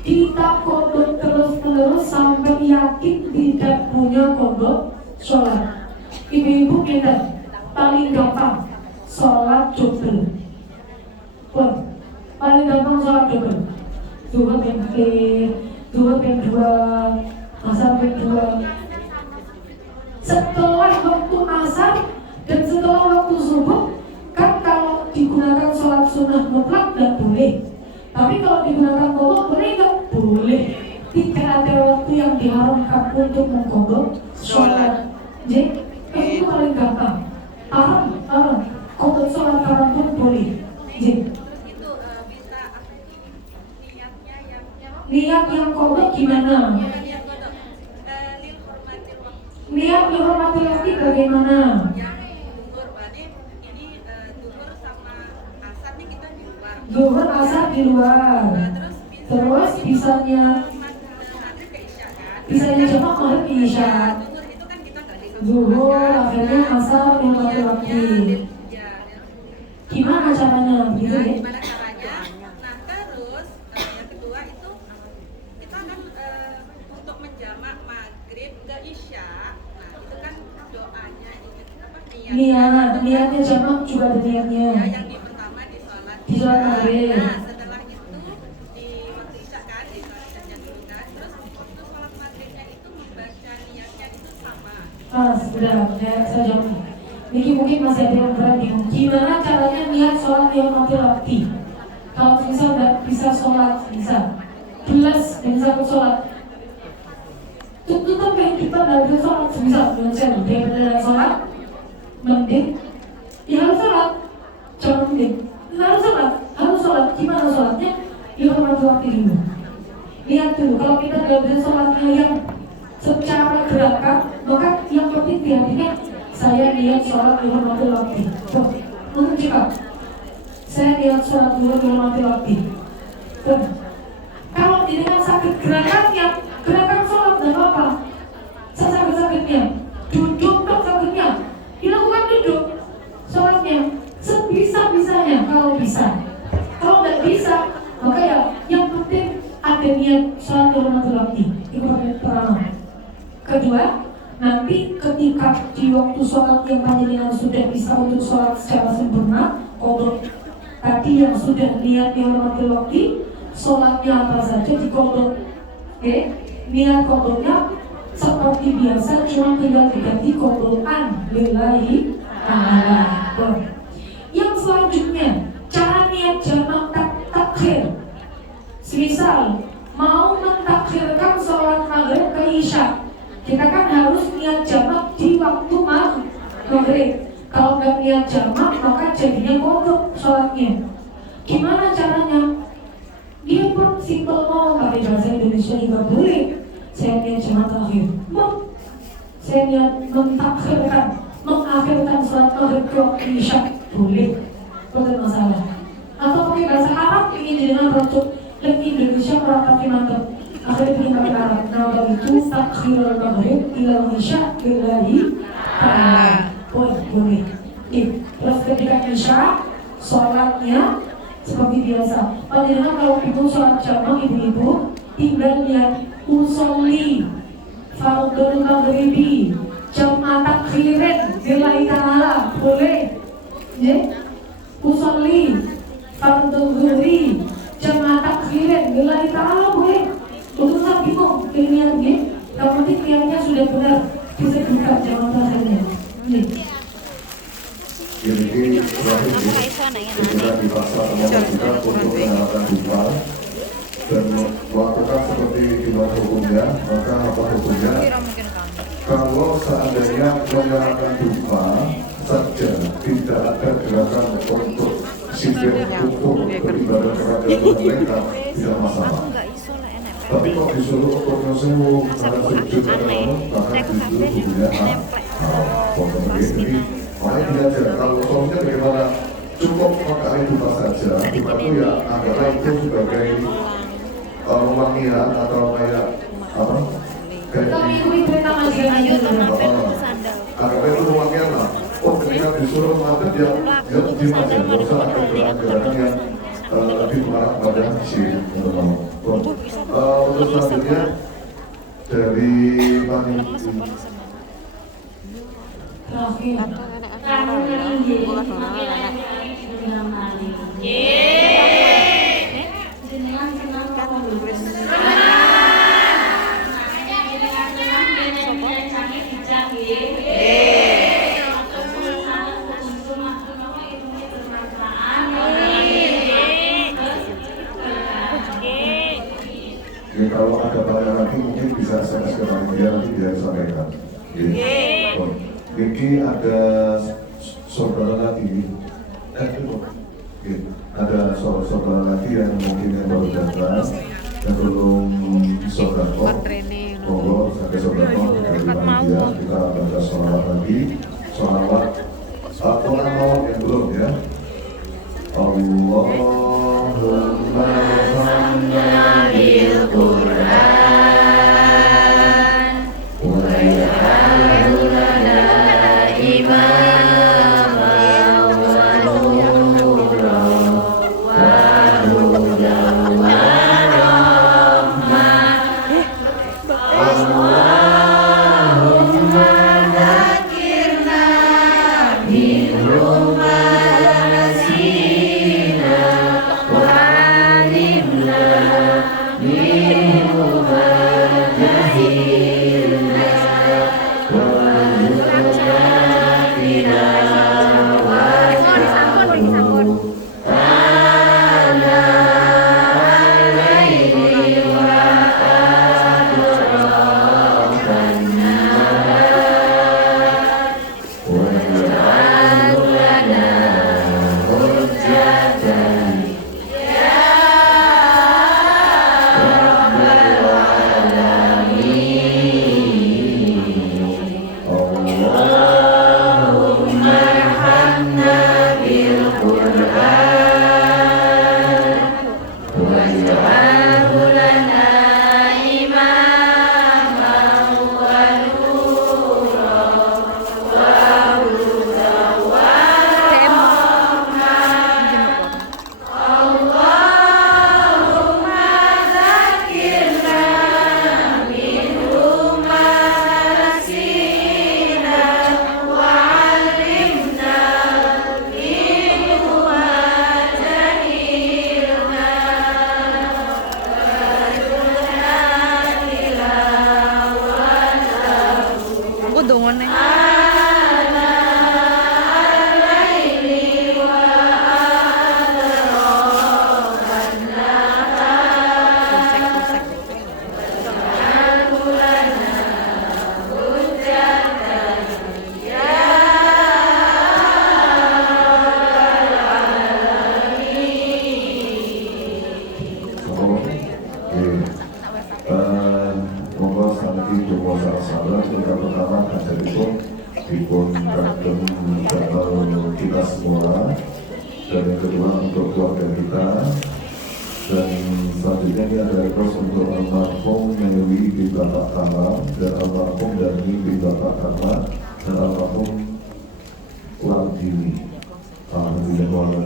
kita kodok terus-menerus sampai yakin tidak punya kodok sholat. Ibu-ibu kita paling gampang sholat double. Paling gampang sholat double. Dua ben dua, asar ben dua. Setelah waktu asar dan setelah waktu subuh, kan kalau digunakan sholat sunnah mutlak nggak boleh. Tapi kalau digunakan kodok boleh nggak? Boleh. Tidak ada waktu yang diharamkan untuk mengkodok sholat. Jadi itu paling gampang. Haram. Kodok sholat haram pun boleh. Jadi niat yang kodok gimana? Niat dihormati waktu bagaimana? Zuhur asar di luar. Terus bisanya jamak maghrib isya. Zuhur akhirnya asar dihormati waktu. Gimana caranya? Begitu ya? Nah terus yang kedua itu kita kan untuk menjamak maghrib ke isya. Niatnya jamak juga ada niatnya. Yang di pertama di sholat maghrib. Nah setelah itu di waktu isya kan di sholat isya dulu kan. Terus waktu sholat maghribnya itu membaca niatnya itu sama. Sudah, saya jawab. Niki mungkin masih ada yang berat bingung. Gimana caranya niat sholat yang mati. Kalau misal nggak bisa sholat, bisa bisa sholat. Tuntutan kehidupan dari sholat, bisa dengan dia sholat. Mending, ya harus sholat, jangan mending, harus sholat. Gimana sholatnya? Ya hormati waktu dulu. Lihat dulu, kalau kita gak bisa sholatnya yang secara gerakan, maka yang penting di hatinya saya niat sholat dihormati waktu. Untuk jika saya niat sholat dulu dihormati waktu. Kalau dengan sakit gerakannya, gerakan sholat gak apa-apa. Sakit-sakitnya, duduk dong sakitnya. Dilakukan duduk sholatnya sebisa-bisanya kalau bisa. Kalau nggak bisa, maka ya yang penting ada niat sholat dihormati waktu. Itu pertama. Kedua, nanti ketika di waktu sholat yang panjenengan sudah bisa untuk sholat secara sempurna, kodok Tadi yang sudah niatnya hormati waktu, sholatnya apa saja dikodok. Oke, niat kodoknya seperti biasa, cuma tinggal diganti kodokan lillahi ta'ala. Yang selanjutnya, cara niat jamak takhir. Semisal mau mentakhirkan sholat maghrib ke isya, kita kan harus niat jamak di waktu maghrib. Kalau nggak niat jamak, maka jadinya kodok sholatnya. Gimana caranya? Dia pun simpel, mau pakai bahasa Indonesia juga boleh. Saya niat jamak takhir, saya niat mentakhirkan, mengakhirkan sholat maghrib ke waktu isya, boleh, bukan masalah. Atau pakai bahasa Arab, ingin dengan rocok lebih Indonesia meratapi mantap. Akhirnya bikin pakai Arab. Nama itu takhirul maghrib ila isya lillahi ta'ala. Boleh. Terus ketika isya, sholatnya seperti biasa. Padahal kalau bingung sholat jamak ibu-ibu, tinggal lihat usolli fardul maghribi jamaah takhirin lillahi ta'ala, boleh. Usolli fardul zuhri jamaah takhirin lillahi ta'ala, boleh. Untuk tak bingung pilihan ini, kalau nanti pilihannya sudah benar, bisa buka jamaah takhirnya. Ini terakhir ketika dipaksa kita untuk menyalakan dupa dan melakukan seperti gimana hukumnya, maka apa hukumnya? Kalau seandainya menyalakan dupa saja tidak ada gerakan untuk sipil untuk beribadah kepada Tuhan mereka, tidak masalah. Tapi kalau disuruh untuk nyesewu karena sujud maka disuruh hukumnya jadi makanya belajar kalau soalnya bagaimana cukup pakai dupa saja. Dupa itu ya adalah itu sebagai wangian atau kayak apa? Kayak agaknya itu wangian lah. Oh ketika disuruh mati dia di aja, nggak usah ada gerakan-gerakan yang lebih mengarah pada si untuk selanjutnya dari Terakhir. Jadi kalau ada pertanyaan lagi mungkin bisa SMS ke panitia nanti dia sampaikan. Ini ada saudara lagi, ada saudara lagi yang mungkin yang baru datang yang belum saudara. Monggo sampai saudara dari panitia kita baca sholawat lagi, sholawat Al-Quran yang belum ya. Allahumma hamdana bil Quran wa ja'alna imama wa nuran wa hudan wa rahmah. Allahumma dzakirna minhum ma nasina dipun kagem damel kita semua, dan yang kedua untuk keluarga kita, dan selanjutnya ini ada request untuk almarhum Meli di Bapak Tama, dan almarhum Dani di Bapak Tama, dan almarhum Wardini. Alhamdulillah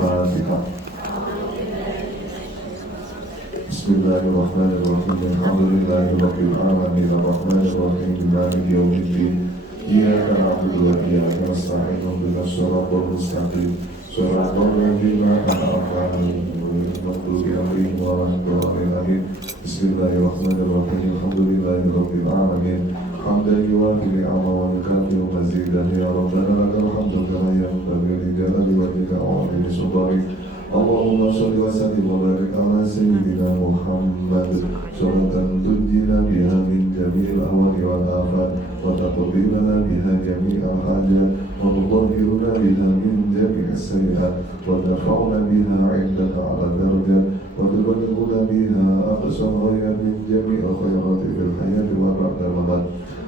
Fatihah. Bismillahirrahmanirrahim. Alhamdulillahirabbil alamin. Arrahmanirrahim. Maliki yaumiddin. Iyyaka na'budu wa iyyaka nasta'in. Ihdinas siratal mustaqim. Shiratal ladzina an'amta 'alaihim ghairil maghdubi 'alaihim waladdallin. Bismillahirrahmanirrahim. Alhamdulillahirabbil alamin. Hamdan yuwafi ni'amahu wa yukafi'u mazidah. Ya Rabbana lakal hamdu kama yanbaghi li jalali wajhika wa 'azimi sultanik. Allahumma sholli wa sallim wa barik ala sayyidina Muhammad salatan tunjina biha min jami'il ahwali wal afat wa taqdi lana biha jami'al hajat wa tudahhiruna biha min jami'is sayyi'at wa tarfa'una biha 'indaka 'ala darajat wa tuballighuna biha aqsal ghayat min jami'il khairati fil hayati wa ba'da mamat.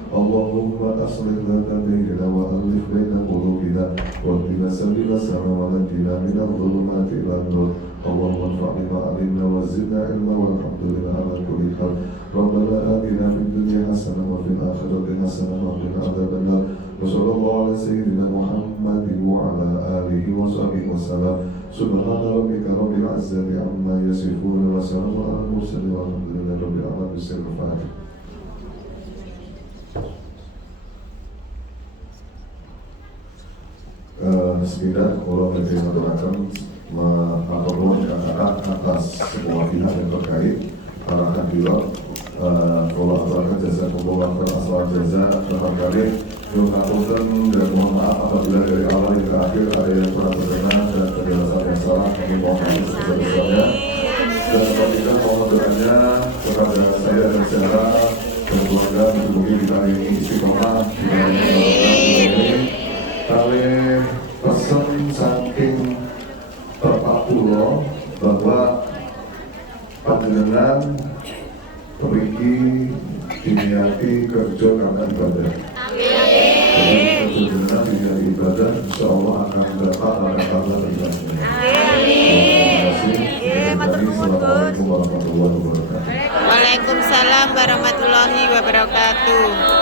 Allahumma aslih lana bainana wa alif baina qulubina wa hdina sabila salam wa najina minadh dhulumati ila nur. Allahumma anfa'na bima 'allimna wa zidna ilma walhamdulillah ala kulli hal. Rabbana atina fid dunya hasanah wa fil akhirati hasanah wa qina adzaban nar. Wa sallallahu ala sayyidina Muhammadin wa ala alihi wa sahbihi wasallam. Subhana rabbika rabbil 'izzati amma yasifun wa salamun ala mursalin walhamdulillahi rabbil alamin. Bismillah, Allah mengaturakan matur kata atas semua pihak yang terkait para kandidat. Allah aturakan jasa kumpulan asal jasa terkait. Mengaturkan dan mohon maaf apabila dari awal hingga akhir ada yang kurang berkenan dan penjelasan yang salah. Kami mohon maaf sebesar-besarnya. Dan selanjutnya mohon doanya kepada saya dan saudara dan keluarga mungkin kita ini istiqomah di dalam ini. Kami pesan saking Bapak Pulo bahwa panjenengan pergi diniati kerja karena ibadah. Jadi panjenengan diniati ibadah, insya Allah akan dapat pahala ibadahnya. Assalamualaikum warahmatullahi wabarakatuh. Waalaikumsalam warahmatullahi wabarakatuh.